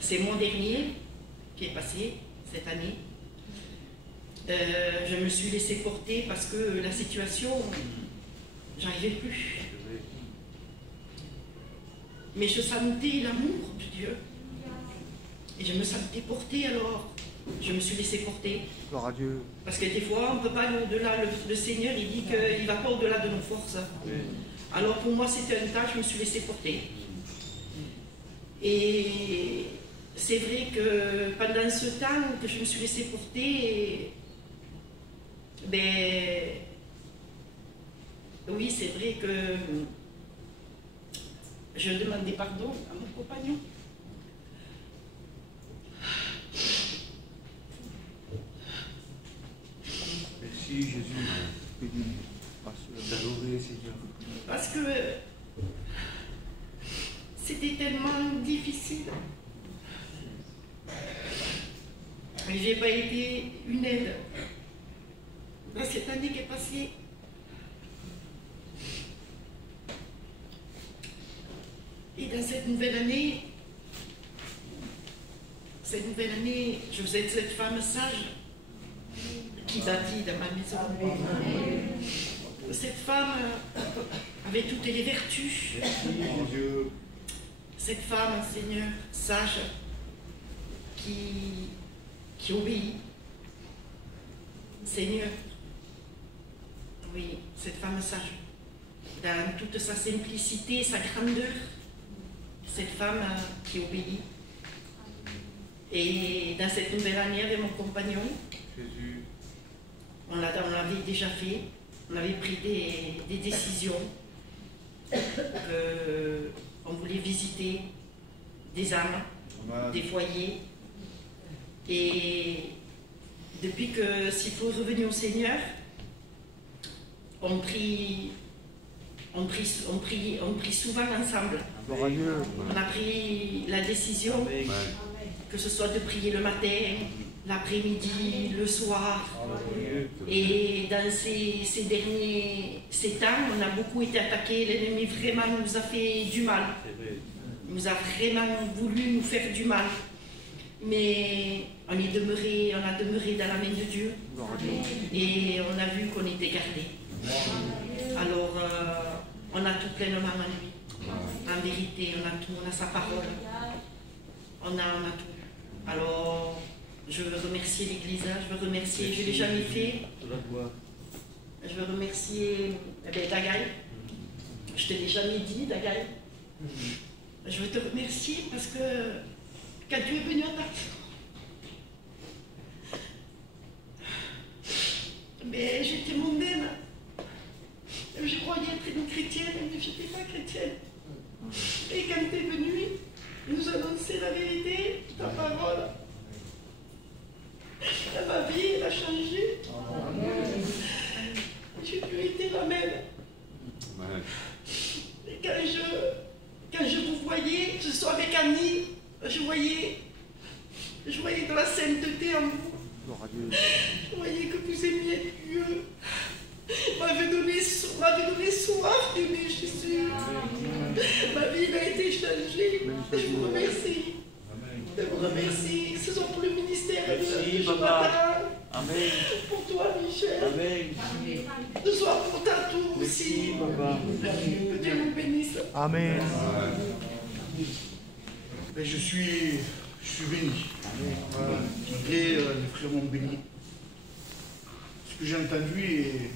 ces mois derniers qui est passé cette année, je me suis laissée porter parce que la situation, j'arrivais plus. Mais je sentais l'amour de Dieu. Et je me sentais portée, alors je me suis laissée porter. Gloire à Dieu. Parce que des fois, on ne peut pas aller au-delà. Le Seigneur, il dit qu'il ne va pas au-delà de nos forces. Alors pour moi, c'était un tas, je me suis laissée porter. Et c'est vrai que pendant ce temps que je me suis laissée porter, ben, oui, c'est vrai que je demandais pardon à mon compagnon. Merci Jésus. T'adorer, Seigneur. Parce que c'était tellement difficile. Et j'ai pas été une aide dans cette année qui est passée. Et dans cette nouvelle année, je vous êtes cette femme sage qui bâtit dans ma maison. Cette femme avait toutes les vertus. Cette femme, Seigneur, sage, qui obéit. Seigneur, oui, cette femme sage, dans toute sa simplicité, sa grandeur, cette femme qui obéit. Et dans cette nouvelle année avec mon compagnon, Jésus. on l'avait déjà fait, on avait pris des décisions, on voulait visiter des âmes, des foyers. Et depuis que Sifo est revenu au Seigneur, on prie souvent ensemble. On a pris la décision, que ce soit de prier le matin, l'après-midi, le soir. Et dans ces temps, on a beaucoup été attaqués. L'ennemi vraiment nous a fait du mal. Il nous a vraiment voulu nous faire du mal. Mais on a demeuré dans la main de Dieu. Et on a vu qu'on était gardés. Alors, on a tout pleinement en lui. En vérité, on a tout, on a sa parole. On a tout. Alors, je veux remercier l'Église, je veux remercier, je ne l'ai jamais fait. Je veux remercier Dagaï. Je ne te l'ai jamais dit, Dagaï. Je veux te remercier parce que quand tu es venu à ta mais j'étais mondaine. Je croyais être une chrétienne, mais je n'étais pas chrétienne. Et quand tu es venu nous annoncer la vérité, ta parole, ma vie, elle a changé. J'ai pu être la même. Et quand je vous voyais, ce soir avec Annie, je voyais de la sainteté en vous. Je voyais que vous aimiez Dieu. Vous m'avez donné soif d'aimer Jésus. Ma vie a été changée. Je vous remercie. Je vous remercie. Que ce soit pour le ministère de Jonathan. Amen. Pour toi, Michel. Amen. Que ce soit pour Tatou aussi. Que Dieu vous bénisse. Amen. Et je suis béni. Et les frères m'ont béni. Ce que j'ai entendu, et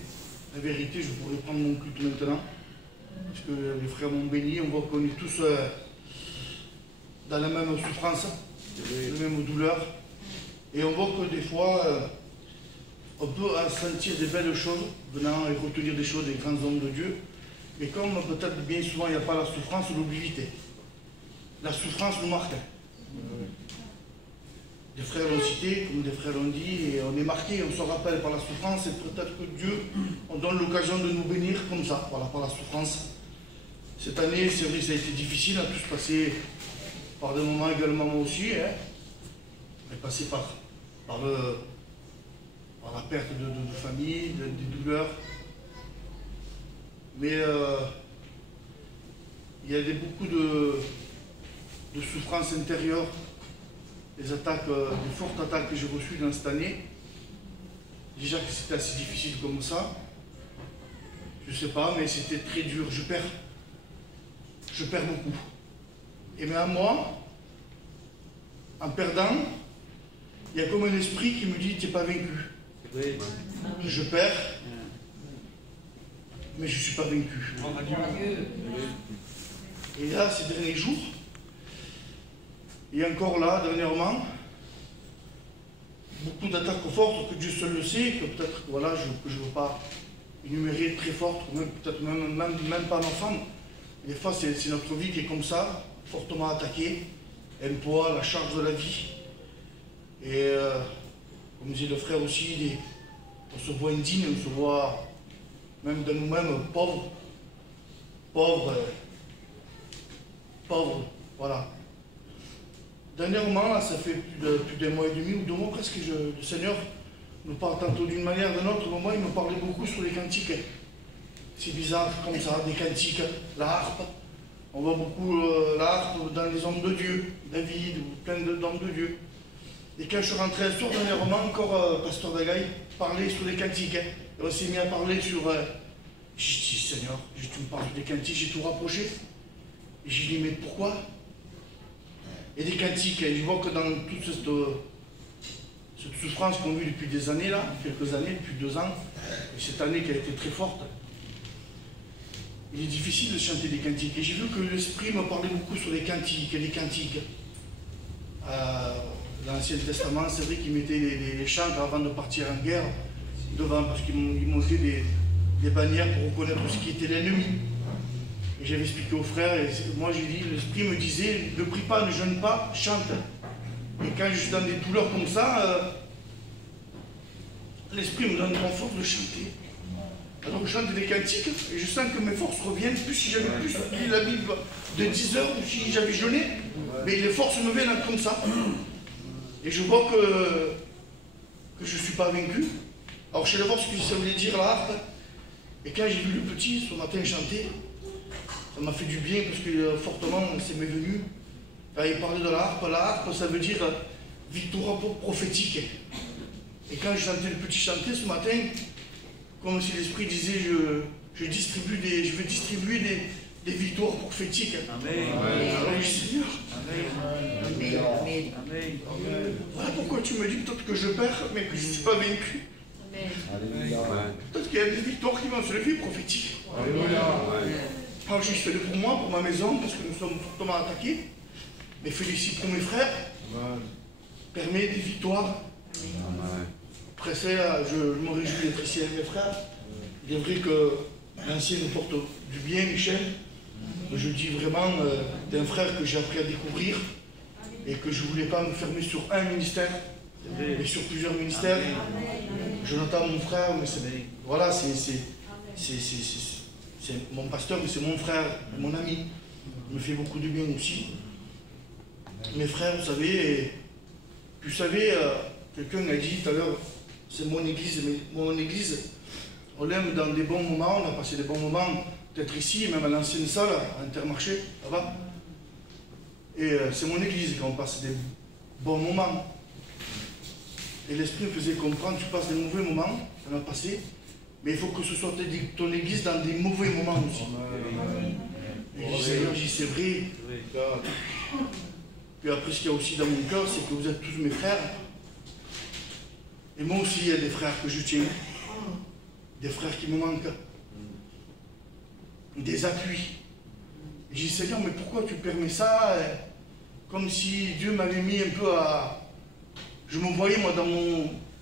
la vérité, je pourrais prendre mon culte maintenant. Parce que les frères m'ont béni, on voit qu'on est tous dans la même souffrance, la même douleur. Et on voit que des fois, on peut sentir des belles choses, venant et retenir des choses des grands hommes de Dieu. Et comme peut-être bien souvent il n'y a pas la souffrance, on l'oublie vite. La souffrance nous marque. Des frères l'ont cité, comme des frères l'ont dit, et on est marqué, on se rappelle par la souffrance, et peut-être que Dieu, on donne l'occasion de nous bénir comme ça, voilà, par la souffrance. Cette année, c'est vrai, ça a été difficile, on a tous passé par des moments également, moi aussi, hein. On est passé par la perte de famille, des douleurs. Mais il y a beaucoup de souffrances intérieures, des fortes attaques que j'ai reçues dans cette année. Déjà que c'était assez difficile comme ça. je sais pas, mais c'était très dur. Je perds beaucoup. Et même moi, en perdant, il y a comme un esprit qui me dit, tu n'es pas vaincu. Je perds, mais je ne suis pas vaincu. Et là, ces derniers jours, et encore là, dernièrement, beaucoup d'attaques fortes que Dieu seul le sait, que peut-être, voilà, je ne veux pas énumérer très fortes, peut-être même pas nos femmes. Des fois, c'est notre vie qui est comme ça, fortement attaquée, un poids, la charge de la vie. Et comme disait le frère aussi, on se voit indigne, on se voit même de nous-mêmes pauvres, voilà. Dernièrement, là, ça fait plus d'un mois et demi ou 2 mois presque, le Seigneur nous parle tantôt d'une manière ou d'une autre. Au moment, il me parlait beaucoup sur les cantiques. C'est bizarre comme ça, des cantiques, la harpe. On voit beaucoup la harpe dans les hommes de Dieu, David, ou plein d'hommes de Dieu. Et quand je suis rentré un soir, dernièrement, encore Pasteur Dagaï parlait sur les cantiques. Et on s'est mis à parler sur... J'ai dit, Seigneur, tu me parles des cantiques, j'ai tout rapproché. Et j'ai dit, mais pourquoi? Il y a des cantiques, et je vois que dans toute cette souffrance qu'on vit depuis des années, là, quelques années, depuis 2 ans, et cette année qui a été très forte, il est difficile de chanter des cantiques. Et j'ai vu que l'Esprit me parlait beaucoup sur les cantiques et les cantiques. L'Ancien Testament, c'est vrai qu'il mettait les chants avant de partir en guerre devant, parce qu'ils montaient des bannières pour reconnaître ce qui était l'ennemi. Et j'avais expliqué aux frères, et moi j'ai dit, l'Esprit me disait, ne prie pas, ne jeûne pas, chante. Et quand je suis dans des douleurs comme ça, l'Esprit me donne la force de chanter. Alors je chante des cantiques, et je sens que mes forces reviennent, plus si j'avais plus lu la Bible de 10 heures, ou si j'avais jeûné, mais les forces me viennent comme ça. Et je vois que je ne suis pas vaincu. Alors je sais d'abord ce que ça voulait dire la harpe. Et quand j'ai vu le petit ce matin chanter, ça m'a fait du bien parce que fortement c'est m'est venu. Quand il parlait de la harpe ça veut dire victoire prophétique. Et quand j'entendais le petit chanter ce matin, comme si l'Esprit disait je vais distribuer des victoires prophétiques. Amen. Amen. Seigneur. Amen. Amen. Voilà pourquoi tu me dis peut-être que je perds, mais que je ne suis pas vaincu. Peut-être qu'il y a des victoires qui vont se lever prophétiques. Alors je fais le pour moi, pour ma maison, parce que nous sommes fortement attaqués. Mais félicite pour mes frères. Permet des victoires. Après ça, je me réjouis d'être ici avec mes frères. Il est vrai que l'ancien nous porte du bien, Michel. Je dis vraiment d'un frère que j'ai appris à découvrir et que je ne voulais pas me fermer sur un ministère, mais sur plusieurs ministères. Jonathan, mon frère, mais voilà, c'est mon pasteur, mais c'est mon frère, mon ami. Il me fait beaucoup de bien aussi. Mes frères, vous savez, quelqu'un a dit tout à l'heure, c'est mon église, mais mon église, on l'aime dans des bons moments, on a passé des bons moments, peut-être ici, même à l'ancienne salle, à Intermarché, là-bas. Et c'est mon église quand on passe des bons moments. Et l'Esprit me faisait comprendre, tu passes des mauvais moments, on a passé, mais il faut que ce soit ton église dans des mauvais moments aussi. Et je dis, Seigneur, c'est vrai. Puis après, ce qu'il y a aussi dans mon cœur, c'est que vous êtes tous mes frères. Et moi aussi, il y a des frères que je tiens. Des frères qui me manquent. Des appuis. Et je dis, Seigneur, mais pourquoi tu permets ça? Comme si Dieu m'avait mis un peu à... Je me voyais, moi, dans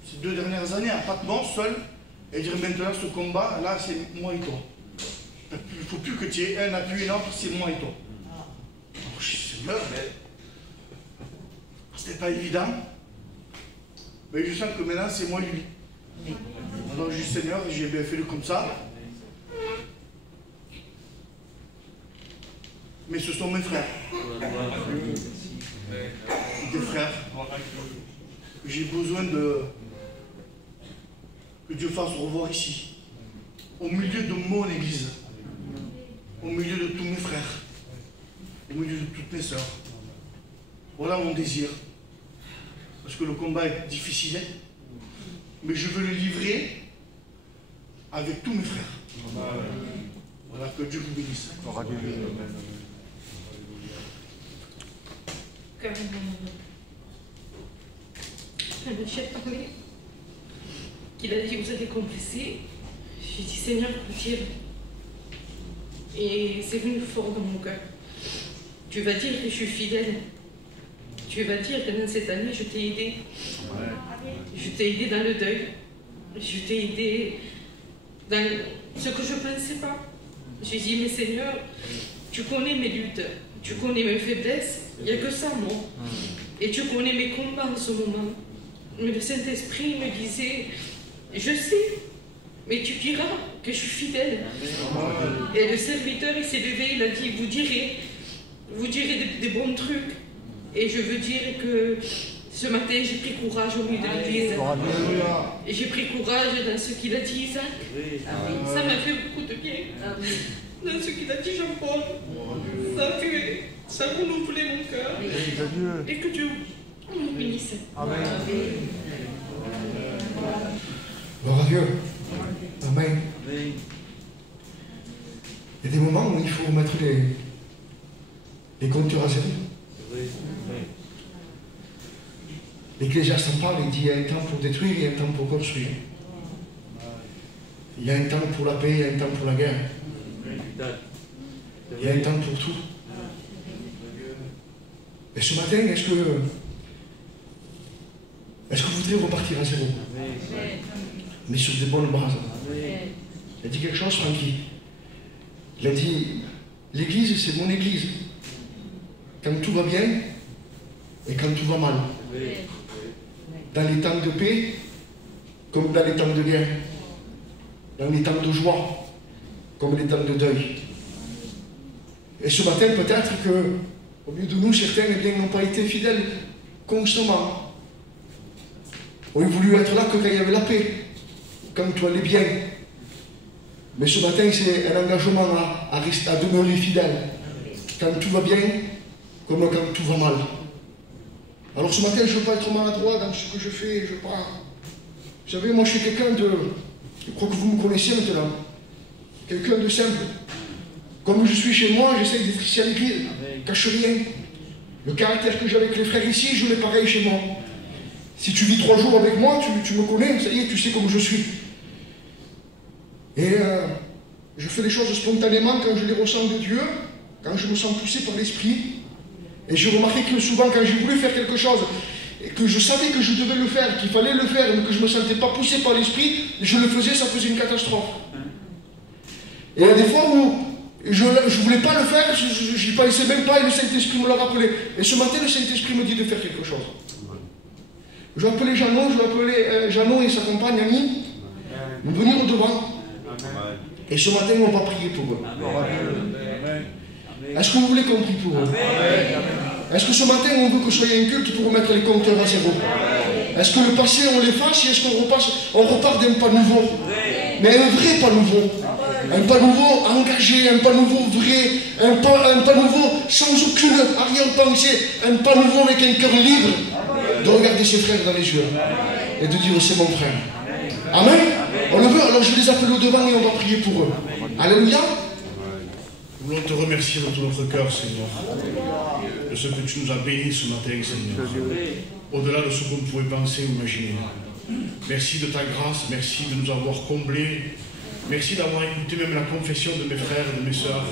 ces 2 dernières années, à Patmos, seul, et dire maintenant, ce combat, là, c'est moi et toi. Il ne faut plus que tu aies un appui et l'autre, c'est moi et toi. Alors, je dis, Seigneur, mais... C'était pas évident. Mais je sens que maintenant, c'est moi et lui. Alors, je dis, Seigneur, j'ai bien fait comme ça. Mais ce sont mes frères. Des frères. J'ai besoin que Dieu fasse revoir ici. Au milieu de mon église. Au milieu de tous mes frères. Au milieu de toutes mes sœurs. Voilà mon désir. Parce que le combat est difficile. Mais je veux le livrer avec tous mes frères. Voilà, que Dieu vous bénisse. Quand le chef parlait, qu'il a dit vous allez confesser, j'ai dit Seigneur, retire. Et c'est venu fort dans mon cœur. Tu vas dire que je suis fidèle. Tu vas dire que dans cette année, je t'ai aidé. Je t'ai aidé dans le deuil. Je t'ai aidé dans ce que je ne pensais pas. J'ai dit, mais Seigneur, tu connais mes luttes, tu connais mes faiblesses, il n'y a que ça, moi. Et tu connais mes combats en ce moment. Mais le Saint-Esprit me disait, je sais, mais tu diras que je suis fidèle. Et le serviteur, il s'est levé, il a dit, vous direz des bons trucs. Et je veux dire que ce matin, j'ai pris courage au milieu de l'église. Et j'ai pris courage dans ce qu'il a dit, Isaac. Ça m'a fait beaucoup de bien. Dans ce qu'il a dit, Jean-Paul. Ça a renouvelé mon cœur. Et que Dieu nous bénisse. Amen. Gloire à Dieu. Amen. Il y a des moments où il faut mettre les compteurs à zéro. L'Ecclésiaste en parle, il dit il y a un temps pour détruire, il y a un temps pour construire. Il y a un temps pour la paix, il y a un temps pour la guerre. Il y a un temps pour tout. Et ce matin, est-ce que vous voudrez repartir à zéro? Mais sur des bonnes bases. Il a dit quelque chose, Francky. Il a dit, l'Église, c'est mon Église. Quand tout va bien et quand tout va mal. Dans les temps de paix, comme dans les temps de guerre. Dans les temps de joie, comme les temps de deuil. Et ce matin, peut-être que, au milieu de nous, certains n'ont pas été fidèles constamment. Ont voulu être là que quand il y avait la paix, quand tout allait bien. Mais ce matin, c'est un engagement à demeurer fidèle. Quand tout va bien, comme quand tout va mal. Alors ce matin, je ne veux pas être maladroit dans ce que je fais. Vous savez, moi je suis quelqu'un de... Je crois que vous me connaissez maintenant. Quelqu'un de simple. Comme je suis chez moi, j'essaie d'être ici à l'église. Je cache rien. Le caractère que j'ai avec les frères ici, je l'ai pareil chez moi. Si tu vis 3 jours avec moi, tu me connais, ça y est, tu sais comment je suis. Et je fais les choses spontanément quand je les ressens de Dieu, quand je me sens poussé par l'Esprit. Et j'ai remarqué que souvent, quand j'ai voulu faire quelque chose, et que je savais que je devais le faire, qu'il fallait le faire, mais que je ne me sentais pas poussé par l'Esprit, je le faisais, ça faisait une catastrophe. Et il y a des fois où je ne voulais pas le faire, je n'y pensais même pas, et le Saint-Esprit me l'a rappelé. Et ce matin, le Saint-Esprit me dit de faire quelque chose. Je vais appeler Jeannot et sa compagne Annie, de venir au devant. Et ce matin, on va prier pour eux. Est-ce que vous voulez qu'on prie pour eux? Est-ce que ce matin, on veut que ce soit un culte pour remettre les compteurs à zéro? Est-ce que le passé, on l'efface? Est-ce qu'on repart d'un pas nouveau? Mais un vrai pas nouveau. Un pas nouveau engagé, un pas nouveau vrai, un pas nouveau sans aucune arrière-pensée, un pas nouveau avec un cœur libre de regarder ses frères dans les yeux et de dire c'est mon frère. Amen. On le veut, alors je les appelle au devant et on va prier pour eux. Alléluia. Nous voulons te remercier de tout notre cœur, Seigneur, de ce que tu nous as bénis ce matin, Seigneur, au-delà de ce qu'on pouvait penser ou imaginer. Merci de ta grâce, merci de nous avoir comblés, merci d'avoir écouté même la confession de mes frères et de mes sœurs.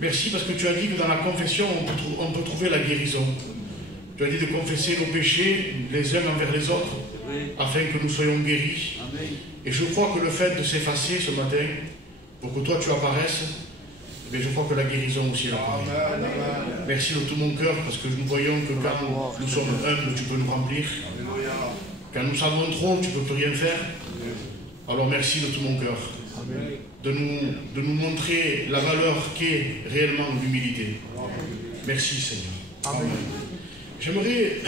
Merci parce que tu as dit que dans la confession, on peut trouver la guérison. Tu as dit de confesser nos péchés les uns envers les autres, afin que nous soyons guéris. Et je crois que le fait de s'effacer ce matin, pour que toi tu apparaisses, mais je crois que la guérison aussi est là. Merci de tout mon cœur, parce que nous voyons que quand nous sommes humbles, tu peux nous remplir. Quand nous savons trop, tu ne peux plus rien faire. Alors merci de tout mon cœur de nous montrer la valeur qu'est réellement l'humilité. Merci Seigneur. Amen. J'aimerais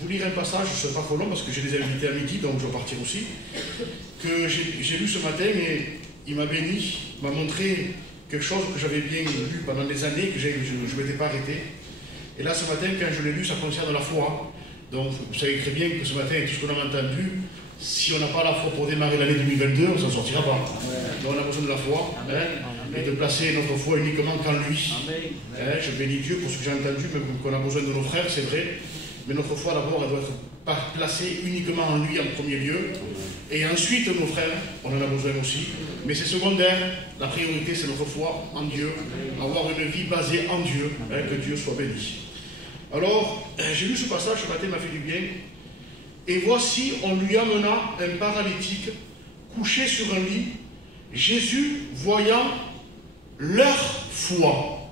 vous lire un passage, je ne serai pas trop long parce que j'ai des invités à midi, donc je vais partir aussi, que j'ai lu ce matin et il m'a béni, m'a montré quelque chose que j'avais bien lu pendant des années, que je ne m'étais pas arrêté. Et là, ce matin, quand je l'ai lu, ça concerne la foi. Donc, vous savez très bien que ce matin, tout ce qu'on a entendu, Si on n'a pas la foi pour démarrer l'année 2022, on ne s'en sortira pas. Donc on a besoin de la foi, et de placer notre foi uniquement qu'en lui. Je bénis Dieu pour ce que j'ai entendu, même qu'on a besoin de nos frères, c'est vrai. Mais notre foi d'abord, elle doit être placée uniquement en lui en premier lieu. Et ensuite, nos frères, on en a besoin aussi. Mais c'est secondaire. La priorité, c'est notre foi en Dieu. Avoir une vie basée en Dieu. Que Dieu soit béni. Alors, j'ai lu ce passage, ce matin m'a fait du bien. Et voici, on lui amena un paralytique couché sur un lit. Jésus, voyant leur foi.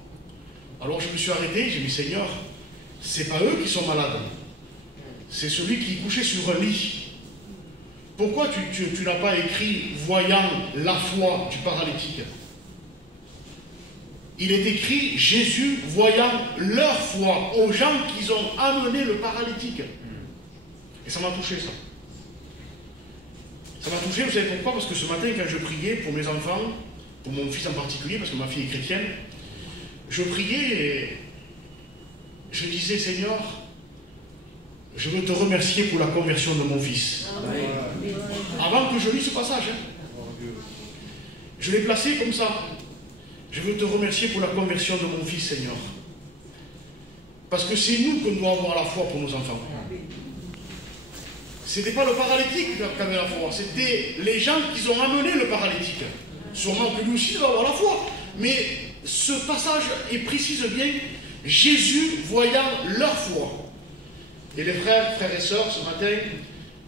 Alors je me suis arrêté, j'ai dit, Seigneur, c'est pas eux qui sont malades. C'est celui qui est couché sur un lit. Pourquoi tu n'as pas écrit voyant la foi du paralytique? Il est écrit Jésus voyant leur foi aux gens qui ont amené le paralytique. Et ça m'a touché, ça. Ça m'a touché, vous savez pourquoi? Parce que ce matin, quand je priais pour mes enfants, pour mon fils en particulier, parce que ma fille est chrétienne, je priais et je disais, Seigneur, je veux te remercier pour la conversion de mon fils. Avant que je lise ce passage, je l'ai placé comme ça. Je veux te remercier pour la conversion de mon fils, Seigneur. Parce que c'est nous qu'on doit avoir la foi pour nos enfants. Ce n'était pas le paralytique qui avait la foi, c'était les gens qui ont amené le paralytique. Sûrement que lui aussi doit avoir la foi. Mais ce passage précise bien Jésus voyant leur foi. Et les frères et sœurs, ce matin,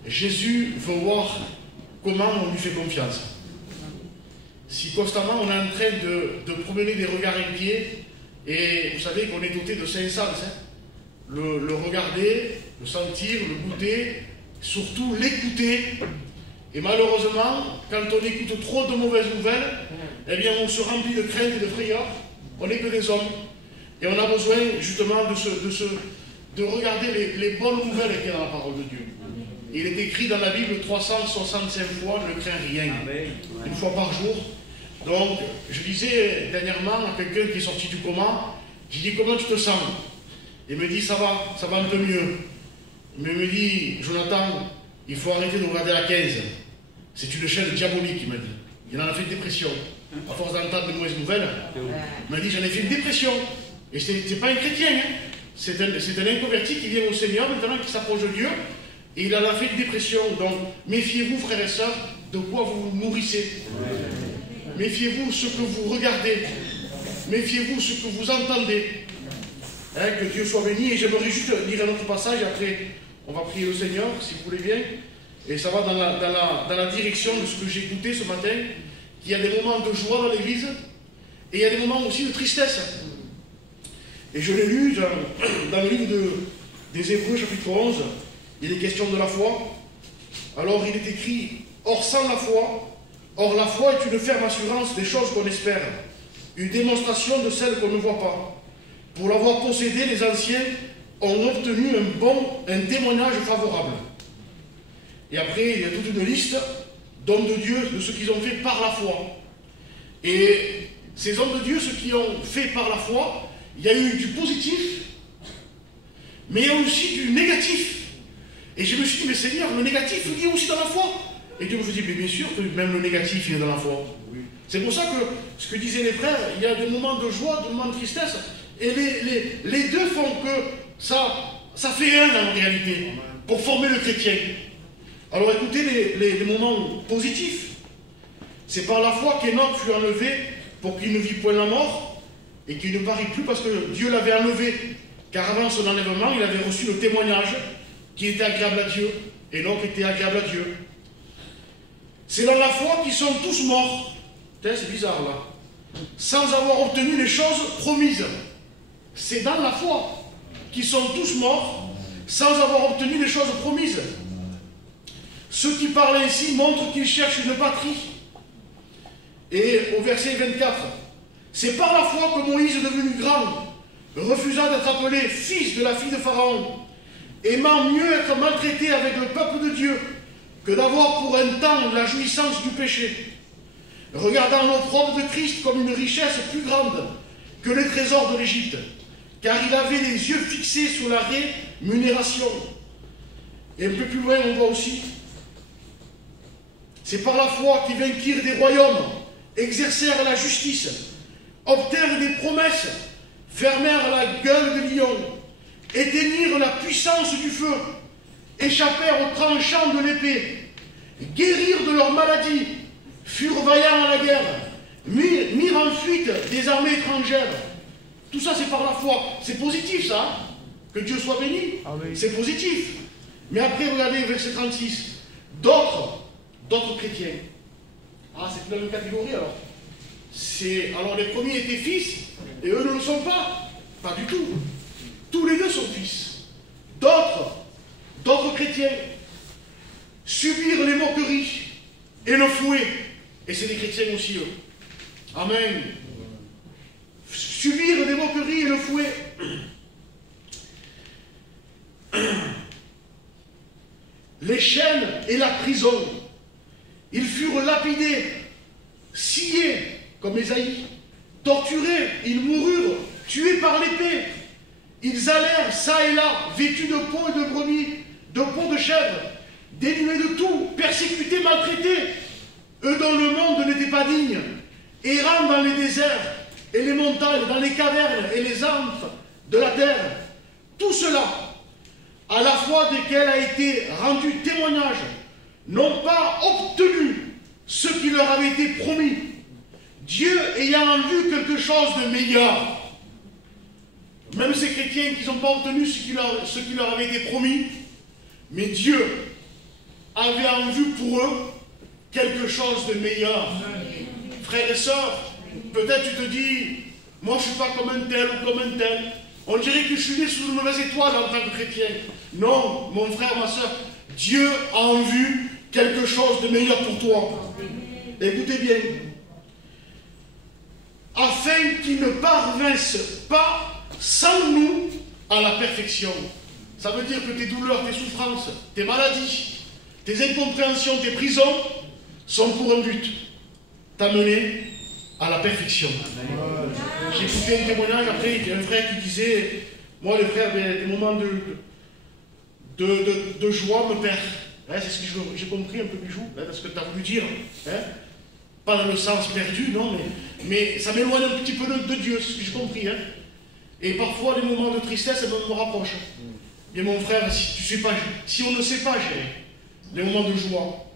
Jésus veut voir comment on lui fait confiance. Si constamment on est en train de promener des regards inquiets, et vous savez qu'on est doté de 5 sens, le regarder, le sentir, le goûter, surtout l'écouter. Et malheureusement, quand on écoute trop de mauvaises nouvelles, eh bien on se remplit de crainte et de frayeur. On n'est que des hommes. Et on a besoin justement de regarder les bonnes nouvelles qu'il y a dans la parole de Dieu. Il est écrit dans la Bible 365 fois, ne crains rien. Une fois par jour. Donc, je disais dernièrement à quelqu'un qui est sorti du coma, j'ai dit, comment tu te sens? Il me dit, ça va un peu mieux. Mais il me dit, Jonathan, il faut arrêter de regarder la 15. C'est une chaîne diabolique, il m'a dit. Il en a fait une dépression. À force d'entendre de mauvaises nouvelles, il m'a dit, j'en ai fait une dépression. Et c'est pas un chrétien, hein. C'est un inconverti qui vient au Seigneur, maintenant qui s'approche de Dieu, et il en a fait une dépression. Donc, méfiez-vous, frères et sœurs, de quoi vous vous nourrissez. Méfiez-vous ce que vous regardez. Méfiez-vous ce que vous entendez. Que Dieu soit béni. Et j'aimerais juste lire un autre passage, après on va prier le Seigneur, si vous voulez bien. Et ça va dans la direction de ce que j'ai écouté ce matin, qu'il y a des moments de joie dans l'Église, et il y a des moments aussi de tristesse. Et je l'ai lu dans le livre des Hébreux, chapitre 11, il est question de la foi. Alors il est écrit, or sans la foi, la foi est une ferme assurance des choses qu'on espère, une démonstration de celles qu'on ne voit pas. Pour l'avoir possédé, les anciens ont obtenu un témoignage favorable. Et après, il y a toute une liste d'hommes de Dieu, de ce qu'ils ont fait par la foi. Et ces hommes de Dieu, ce qu'ils ont fait par la foi, il y a eu du positif, mais il y a aussi du négatif. Et je me suis dit, mais Seigneur, le négatif, il est aussi dans la foi. Et Dieu me dit, mais bien sûr que même le négatif, il est dans la foi. C'est pour ça que, ce que disaient les frères, il y a des moments de joie, des moments de tristesse, et les deux font que ça fait un en réalité, pour former le chrétien. Alors écoutez les moments positifs. C'est par la foi qu'Enoch fut enlevé pour qu'il ne vit point la mort, et qu'il ne parie plus parce que Dieu l'avait enlevé. Car avant son enlèvement, il avait reçu le témoignage qui était agréable à Dieu. Enoch était agréable à Dieu. C'est dans la foi qu'ils sont tous morts. C'est bizarre là. Sans avoir obtenu les choses promises. C'est dans la foi qu'ils sont tous morts sans avoir obtenu les choses promises. Ceux qui parlent ainsi montrent qu'ils cherchent une patrie. Et au verset 24, c'est par la foi que Moïse, devenu grand, refusa d'être appelé fils de la fille de Pharaon, aimant mieux être maltraité avec le peuple de Dieu que d'avoir pour un temps la jouissance du péché, regardant l'opprobre de Christ comme une richesse plus grande que les trésors de l'Égypte, car il avait les yeux fixés sur la rémunération. Et un peu plus loin, on voit aussi C'est par la foi qu'ils vainquirent des royaumes, exercèrent la justice, obtinrent des promesses, fermèrent la gueule de lion, éteignirent la puissance du feu, échappèrent aux tranchants de l'épée, guérirent de leur maladie, furent vaillants à la guerre, mirent en fuite des armées étrangères. Tout ça, c'est par la foi. C'est positif, ça. Hein? Que Dieu soit béni. C'est positif. Mais après, regardez le verset 36. D'autres chrétiens. Ah, c'est la même catégorie, alors. Alors, les premiers étaient fils, et eux ne le sont pas. Pas du tout. Tous les deux sont fils. D'autres chrétiens subirent les moqueries et le fouet. Et c'est des chrétiens aussi, eux. Amen. Subir des moqueries et le fouet. Les chaînes et la prison. Ils furent lapidés, sciés comme Ésaïe, torturés, ils moururent, tués par l'épée. Ils allèrent ça et là, vêtus de peau et de brebis, de peau de chèvre, dénués de tout, persécutés, maltraités. Eux dont le monde n'était pas digne, errant dans les déserts et les montagnes, dans les cavernes et les antres de la terre. Tout cela, à la fois desquels a été rendu témoignage, n'ont pas obtenu ce qui leur avait été promis, Dieu ayant en vue quelque chose de meilleur. Même ces chrétiens qui n'ont pas obtenu ce qui leur avait été promis, mais Dieu avait en vue pour eux quelque chose de meilleur. Frères et sœurs, peut-être tu te dis, moi je ne suis pas comme un tel ou comme un tel. On dirait que je suis né sous une mauvaise étoile en tant que chrétien. Non, mon frère, ma sœur, Dieu a en vue quelque chose de meilleur pour toi. Écoutez bien. Afin qu'ils ne parvinssent pas sans nous à la perfection. Ça veut dire que tes douleurs, tes souffrances, tes maladies, tes incompréhensions, tes prisons sont pour un but. T'amener à la perfection. J'ai écouté un témoignage après, il y a un frère qui disait, moi les frères, des moments de joie me perdent. Hein, c'est ce que j'ai compris un peu Bijou, hein, ce que tu as voulu dire. Hein. Pas dans le sens perdu, non, mais ça m'éloigne un petit peu de Dieu, c'est ce que j'ai compris. Hein. Et parfois les moments de tristesse, me rapprochent. Mais mon frère, si on ne sait pas gérer les moments de joie,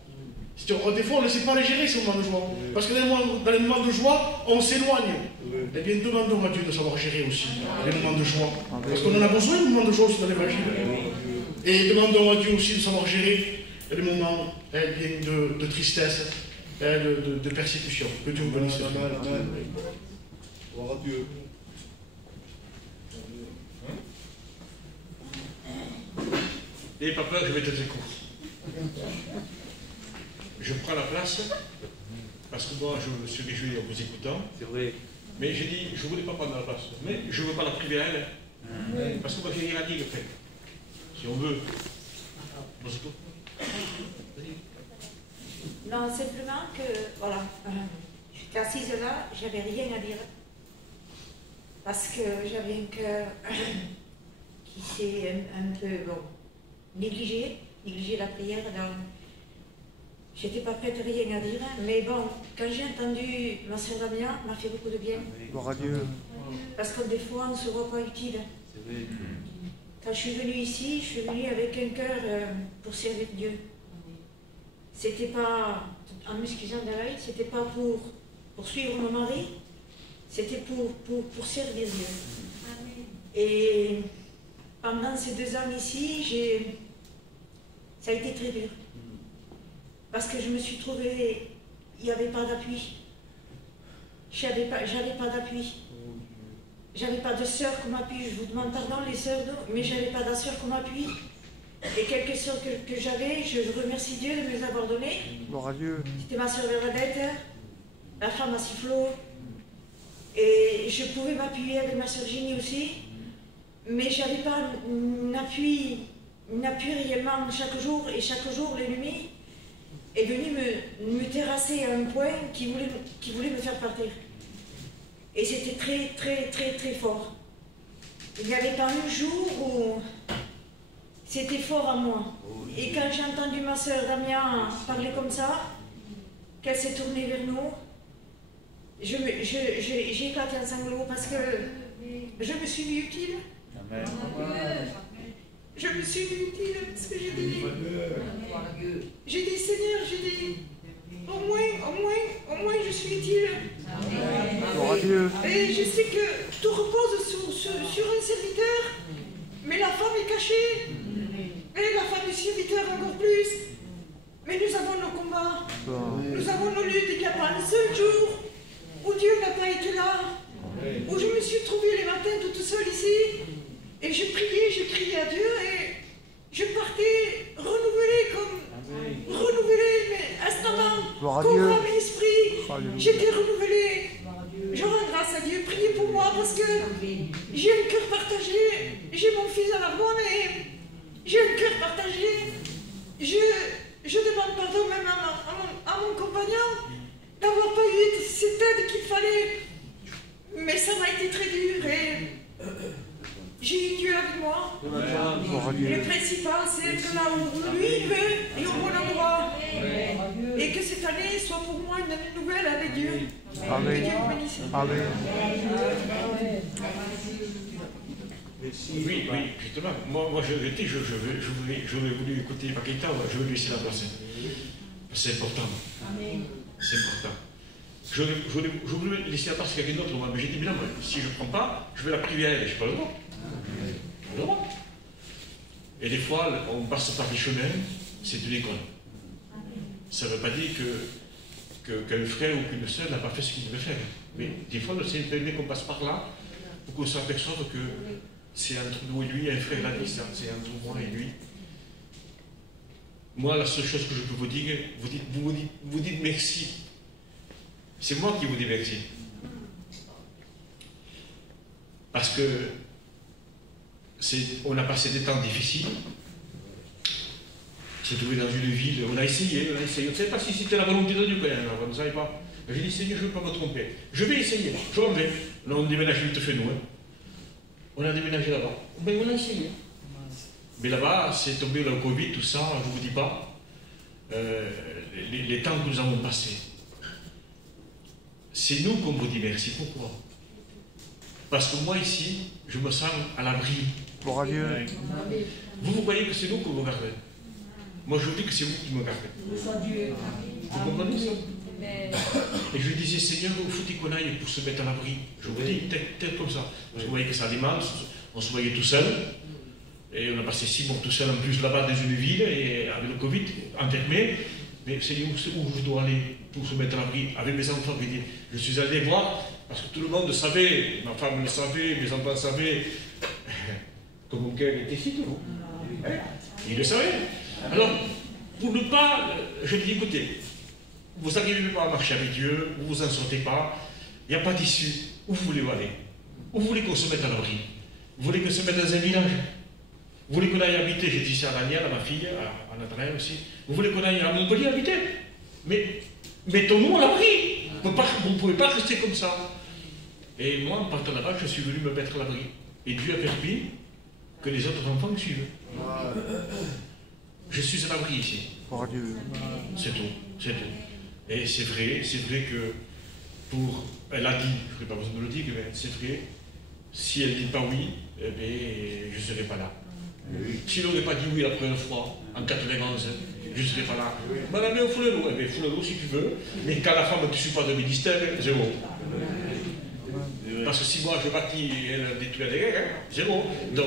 des fois on ne sait pas les gérer ces moments de joie. Parce que dans les moments de joie, on s'éloigne. Eh bien, demandons à Dieu de savoir gérer aussi les moments de joie. Parce qu'on en a besoin des moments de joie aussi dans l'évangile. Et demandons à Dieu aussi de savoir gérer les moments de tristesse, de persécution. Que Dieu vous bénisse. Gloire à Dieu. N'ayez pas peur, je vais être très court. Je prends la place, parce que moi, je me suis réjoui en vous écoutant. C'est vrai. Mais j'ai dit, je ne voulais pas prendre la place. Mais je ne veux pas la priver à elle. Parce que moi, j'ai rien à dire, en fait. Si on veut. Non, simplement que, voilà, j'étais assise là, j'avais rien à dire. Parce que j'avais un cœur qui s'est un peu, négligé la prière. J'étais pas prête à rien à dire, mais bon, quand j'ai entendu ma sœur Damien, m'a fait beaucoup de bien. Gloire à Dieu. Parce que des fois, on ne se voit pas utile. Quand je suis venue ici, je suis venue avec un cœur pour servir Dieu. C'était pas, en m'excusant d'Alaï, c'était pas pour suivre mon mari, c'était pour servir Dieu. Et pendant ces 2 ans ici, ça a été très dur. Parce que je me suis trouvée, il n'y avait pas d'appui. J'avais pas d'appui. J'avais pas de sœur comme appui. Je vous demande pardon les sœurs, mais j'avais pas de sœur comme appui. Et quelques sœurs que j'avais, je remercie Dieu de me les avoir données. Gloire à Dieu. C'était ma sœur Bernadette, la femme à Sifflot. Et je pouvais m'appuyer avec ma sœur Ginny aussi. Mais j'avais pas un appui réellement chaque jour. Et chaque jour, l'ennemi est venu me terrasser à un point qui voulait me faire partir. Et c'était très, très, très, très fort. Il n'y avait pas un jour où c'était fort à moi. Et quand j'ai entendu ma sœur Damien parler comme ça, qu'elle s'est tournée vers nous. J'ai éclaté en sanglots parce que je me suis vue utile. Amen. Je me suis vue utile parce que j'ai dit, Seigneur, j'ai dit, au moins je suis utile. Et je sais que tout repose sur un serviteur, mais la femme est cachée, et la femme du serviteur encore plus. Mais nous avons nos combats, nous avons nos luttes, il n'y a pas un seul jour où Dieu n'a pas été là, où je me suis trouvée les matins toute seule ici, et je priais, je criais à Dieu, et je partais renouvelée, mais instamment, comme un esprit, j'étais renouvelée. Je rends grâce à Dieu, priez pour moi, parce que j'ai un cœur partagé, j'ai mon fils à la bonne, et j'ai un cœur partagé. Je demande pardon même à mon compagnon d'avoir pas eu cette aide qu'il fallait. Mais ça m'a été très dur et j'ai eu Dieu avec moi. Le principal, c'est être là où lui veut et au bon endroit. Et que cette année soit pour moi une année nouvelle avec Dieu. Amen. Que Dieu vous bénisse. Amen. Oui, justement. Moi je voulais voulu écouter Paquita, je veux lui laisser la place. C'est important. C'est important. Je voulais laisser la place à quelqu'un d'autre, mais j'ai dit, mais non, si je ne prends pas, je vais la priver à elle, je n'ai pas le droit. Et des fois, on passe par des chemins, c'est une école. Ça ne veut pas dire qu'un frère ou qu'une sœur n'a pas fait ce qu'il devait faire. Mais des fois, c'est bien qu'on passe par là pour qu'on s'aperçoive que c'est entre nous et lui, un frère l'a dit, c'est entre moi et lui. Moi, la seule chose que je peux vous dire, vous dites merci. C'est moi qui vous dis merci. Parce que on a passé des temps difficiles. C'est trouvé dans une ville, on a essayé. On ne savait pas si c'était la volonté de Dieu quand même, on ne savait pas. J'ai dit, Seigneur, je ne veux pas me tromper. Je vais essayer, je m'en vais. Là, on déménage vite fait nous. On a déménagé là-bas. Ben, on a essayé. Mais là-bas, c'est tombé le Covid, tout ça, je ne vous dis pas. Les temps que nous avons passés. C'est nous qu'on vous dit merci. Pourquoi? Parce que moi, ici, je me sens à l'abri. Gloire à Dieu. Vous croyez que c'est nous que vous gardez? Moi, je vous dis que c'est vous qui me gardez. Vous comprenez ça? Et je lui disais, Seigneur, il faut qu'on aille pour se mettre à l'abri. Je vous dis, peut-être comme ça. Parce que vous voyez que ça démarre, on se voyait tout seul. Et on a passé 6 mois tout seul en plus là-bas dans une ville, et avec le Covid, enfermé. Mais Seigneur, où je dois aller pour se mettre à l'abri? Avec mes enfants, je suis allé voir, parce que tout le monde savait, ma femme le savait, mes enfants savaient, que mon cœur était ici, tout. Ils le savaient. Alors, pour ne pas, je dis, écoutez, vous n'arrivez pas à marcher avec Dieu, vous ne vous en sortez pas, il n'y a pas d'issue. Où vous voulez aller? Où vous voulez qu'on se mette à l'abri? Vous voulez qu'on se mette dans un village? Vous voulez qu'on aille habiter? J'ai dit ça à Daniel, à ma fille, à Nathanaël aussi. Vous voulez qu'on aille à Montpellier habiter? Mais mettons-nous à l'abri. Vous ne pouvez pas rester comme ça. Et moi, en partant là-bas, je suis venu me mettre à l'abri. Et Dieu a permis que les autres enfants me suivent. Je suis à l'abri ici. C'est tout, c'est tout. Et c'est vrai que elle a dit, je n'ai pas besoin de le dire, mais c'est vrai, si elle ne dit pas oui, eh bien, je ne serai pas là. Si elle n'aurait pas dit oui la première fois, en 91, je ne serais pas là. Madame, au foulez-l'eau, eh bien, foulez-l'eau si tu veux, mais quand la femme ne te suit pas de ministère, zéro. Parce que si moi je bâtis et elle détruit la guerre, zéro. Donc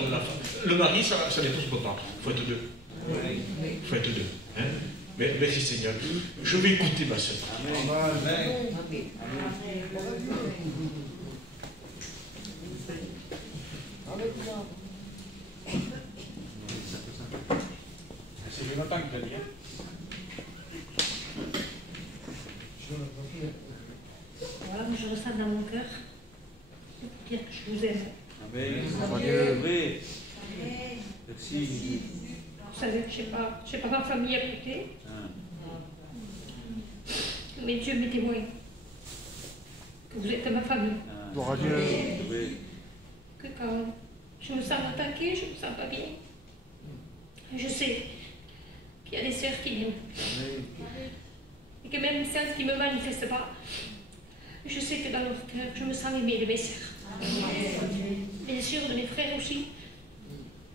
le mari, ça n'est tout ce pas. Il faut être deux. Il faut être deux. Hein? Mais merci Seigneur. Je vais écouter ma soeur. C'est Jonathan qui l'a dit. Voilà, je ressens dans mon cœur dire que je vous aime. Amen. Merci. Vous savez que je n'ai pas ma famille à côté. Mais Dieu m'est témoin que vous êtes ma famille. Gloire à Dieu. Que quand je me sens attaquée, je ne me sens pas bien. Je sais qu'il y a des sœurs qui m'aiment. et que même celles qui ne me manifestent pas, je sais que dans leur cœur, je me sens aimée de mes sœurs. Bien sûr, de mes frères aussi.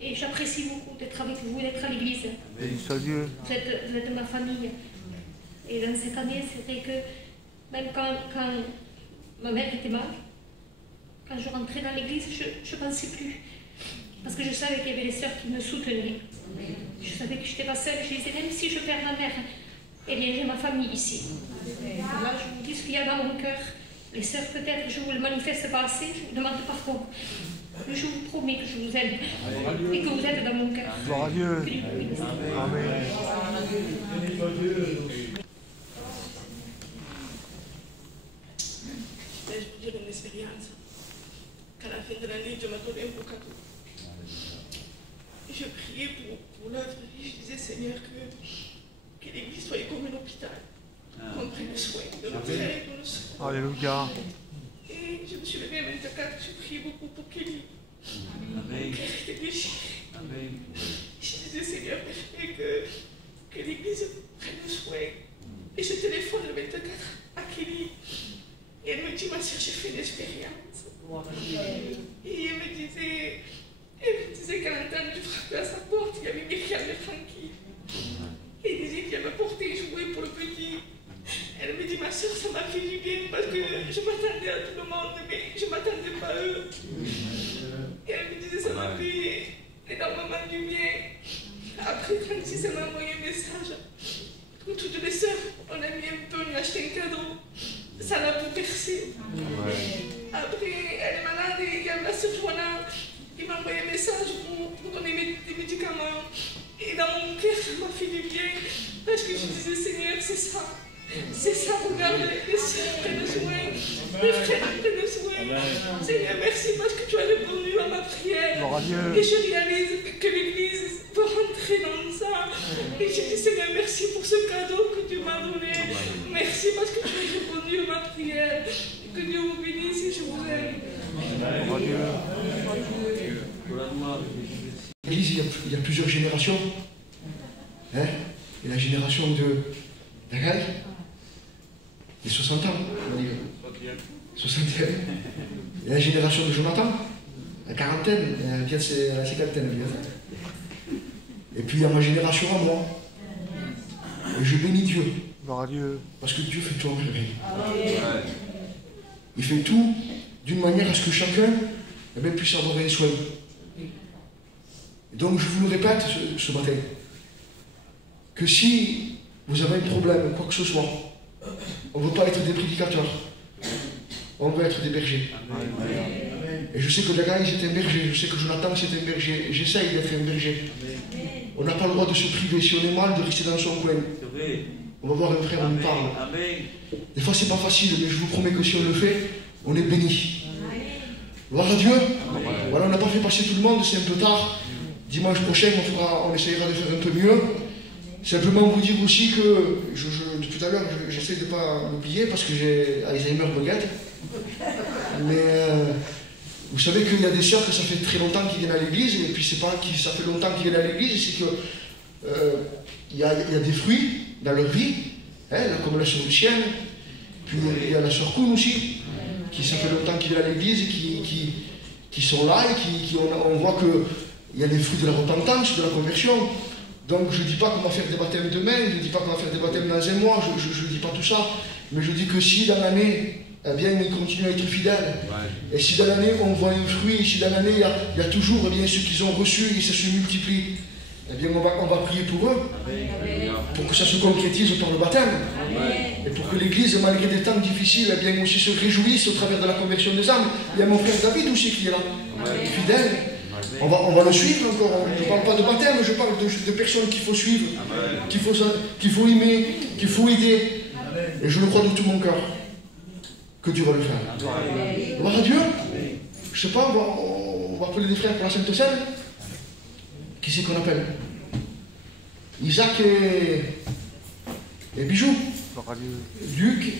Et j'apprécie beaucoup d'être avec vous, d'être à l'église. Vous êtes ma famille. Et dans cette année, c'est vrai que même quand ma mère était mal, quand je rentrais dans l'église, je ne pensais plus. Parce que je savais qu'il y avait des sœurs qui me soutenaient. Je savais que je n'étais pas seule. Je disais, même si je perds ma mère, eh bien, j'ai ma famille ici. Là, je vous dis ce qu'il y a dans mon cœur. Les sœurs, peut-être, je ne vous le manifeste pas assez, je vous demande pardon. Mais je vous promets que je vous aime et que vous êtes dans mon cœur. Gloire à Dieu. Amen. Je vais vous dire une expérience qu'à la fin de l'année, Dieu m'a donné un beau cadeau. Je priais pour l'œuvre et je disais, Seigneur, que l'église soit comme un hôpital, qu'on prenne soin de nos frères et de nos soeurs. Alléluia. Et je me suis levée à 24, je priais beaucoup pour Kelly. Mon cœur était déchiré. Je disais, Seigneur, que l'église prenne soin. Et je téléphone le 24 à Kelly. Et elle me dit, ma soeur, j'ai fait une expérience. Et elle me disait qu'à l'entendre, je frappais à sa porte, il y avait Myriam et Francky. Et il disait qu'il avait porté et joué pour le petit. Elle me dit, ma soeur, ça m'a fait du bien parce que je m'attendais à tout le monde, mais je ne m'attendais pas à eux. Et elle me disait, ça m'a fait énormément du bien. Après, Francis, elle m'a envoyé un message. Comme toutes les sœurs, on a mis un peu, on lui a acheté un cadeau. Ça l'a bouleversée. Après, elle est malade et il y a la sœur Joanna qui m'a envoyé un message pour donner des médicaments. Et dans mon cœur, ça m'a fait du bien. Parce que je disais, Seigneur, c'est ça. C'est ça, regarde, les sœurs prennent soin, les frères prennent soin. Seigneur, merci parce que tu as répondu à ma prière. Et je réalise que l'Église peut rentrer dans ça. Et je dis, Seigneur, merci pour ce cadeau que tu m'as donné. Merci parce que tu as répondu à ma prière. Que Dieu vous bénisse et je vous aime. L'Église, il y a plusieurs générations. Hein? Il y a la génération de Dagaï, les 60 ans, on va dire. 61. Il y a la génération de Jonathan, la quarantaine, bien c'est la cinquantaine. Et puis il y a ma génération à moi. Et je bénis Dieu. Parce que Dieu fait tout en merveille. Il fait tout d'une manière à ce que chacun puisse avoir un soin. Et donc je vous le répète ce matin, que si vous avez un problème, quoi que ce soit, on ne veut pas être des prédicateurs, on veut être des bergers. Et je sais que Dagaï c'est un berger, je sais que Jonathan c'est un berger, j'essaye d'être un berger. On n'a pas le droit de se priver, si on est mal, de rester dans son coin. On va voir un frère, on nous parle. Des fois c'est pas facile, mais je vous promets que si on le fait, on est béni. Gloire à Dieu. Voilà, on n'a pas fait passer tout le monde, c'est un peu tard. Dimanche prochain, on essayera de faire un peu mieux. Simplement vous dire aussi que, tout à l'heure, j'essaie de ne pas l'oublier parce que j'ai Alzheimer me guette. Mais vous savez qu'il y a des sœurs que ça fait très longtemps qu'ils viennent à l'église, et puis c'est pas que ça fait longtemps qu'ils viennent à l'église, c'est que il y a des fruits dans leur vie, hein, comme la sœur Lucienne, puis il y a la sœur Koun aussi, qui ça fait longtemps qu'ils viennent à l'église et qui sont là, et on voit qu'il y a des fruits de la repentance, de la conversion. Donc je ne dis pas qu'on va faire des baptêmes demain, je ne dis pas qu'on va faire des baptêmes dans un mois, je ne dis pas tout ça, mais je dis que si dans l'année, eh bien, ils continuent à être fidèles, et si dans l'année on voit un fruit, et si dans l'année il y a toujours eh bien, ceux qui ont reçu et ça se multiplie, eh bien on va prier pour eux, pour que ça se concrétise par le baptême, et pour que l'Église, malgré des temps difficiles, eh bien, aussi se réjouisse au travers de la conversion des âmes. Il y a mon frère David aussi qui est là, fidèle. On va le suivre encore. Je ne parle pas de baptême, je parle de personnes qu'il faut suivre, qu'il faut aimer, qu'il faut aider. Et je le crois de tout mon cœur que Dieu va le faire. Gloire à Dieu. Je ne sais pas, on va appeler des frères pour la Sainte Seine. Qui c'est qu'on appelle? Isaac et Bijou. Luc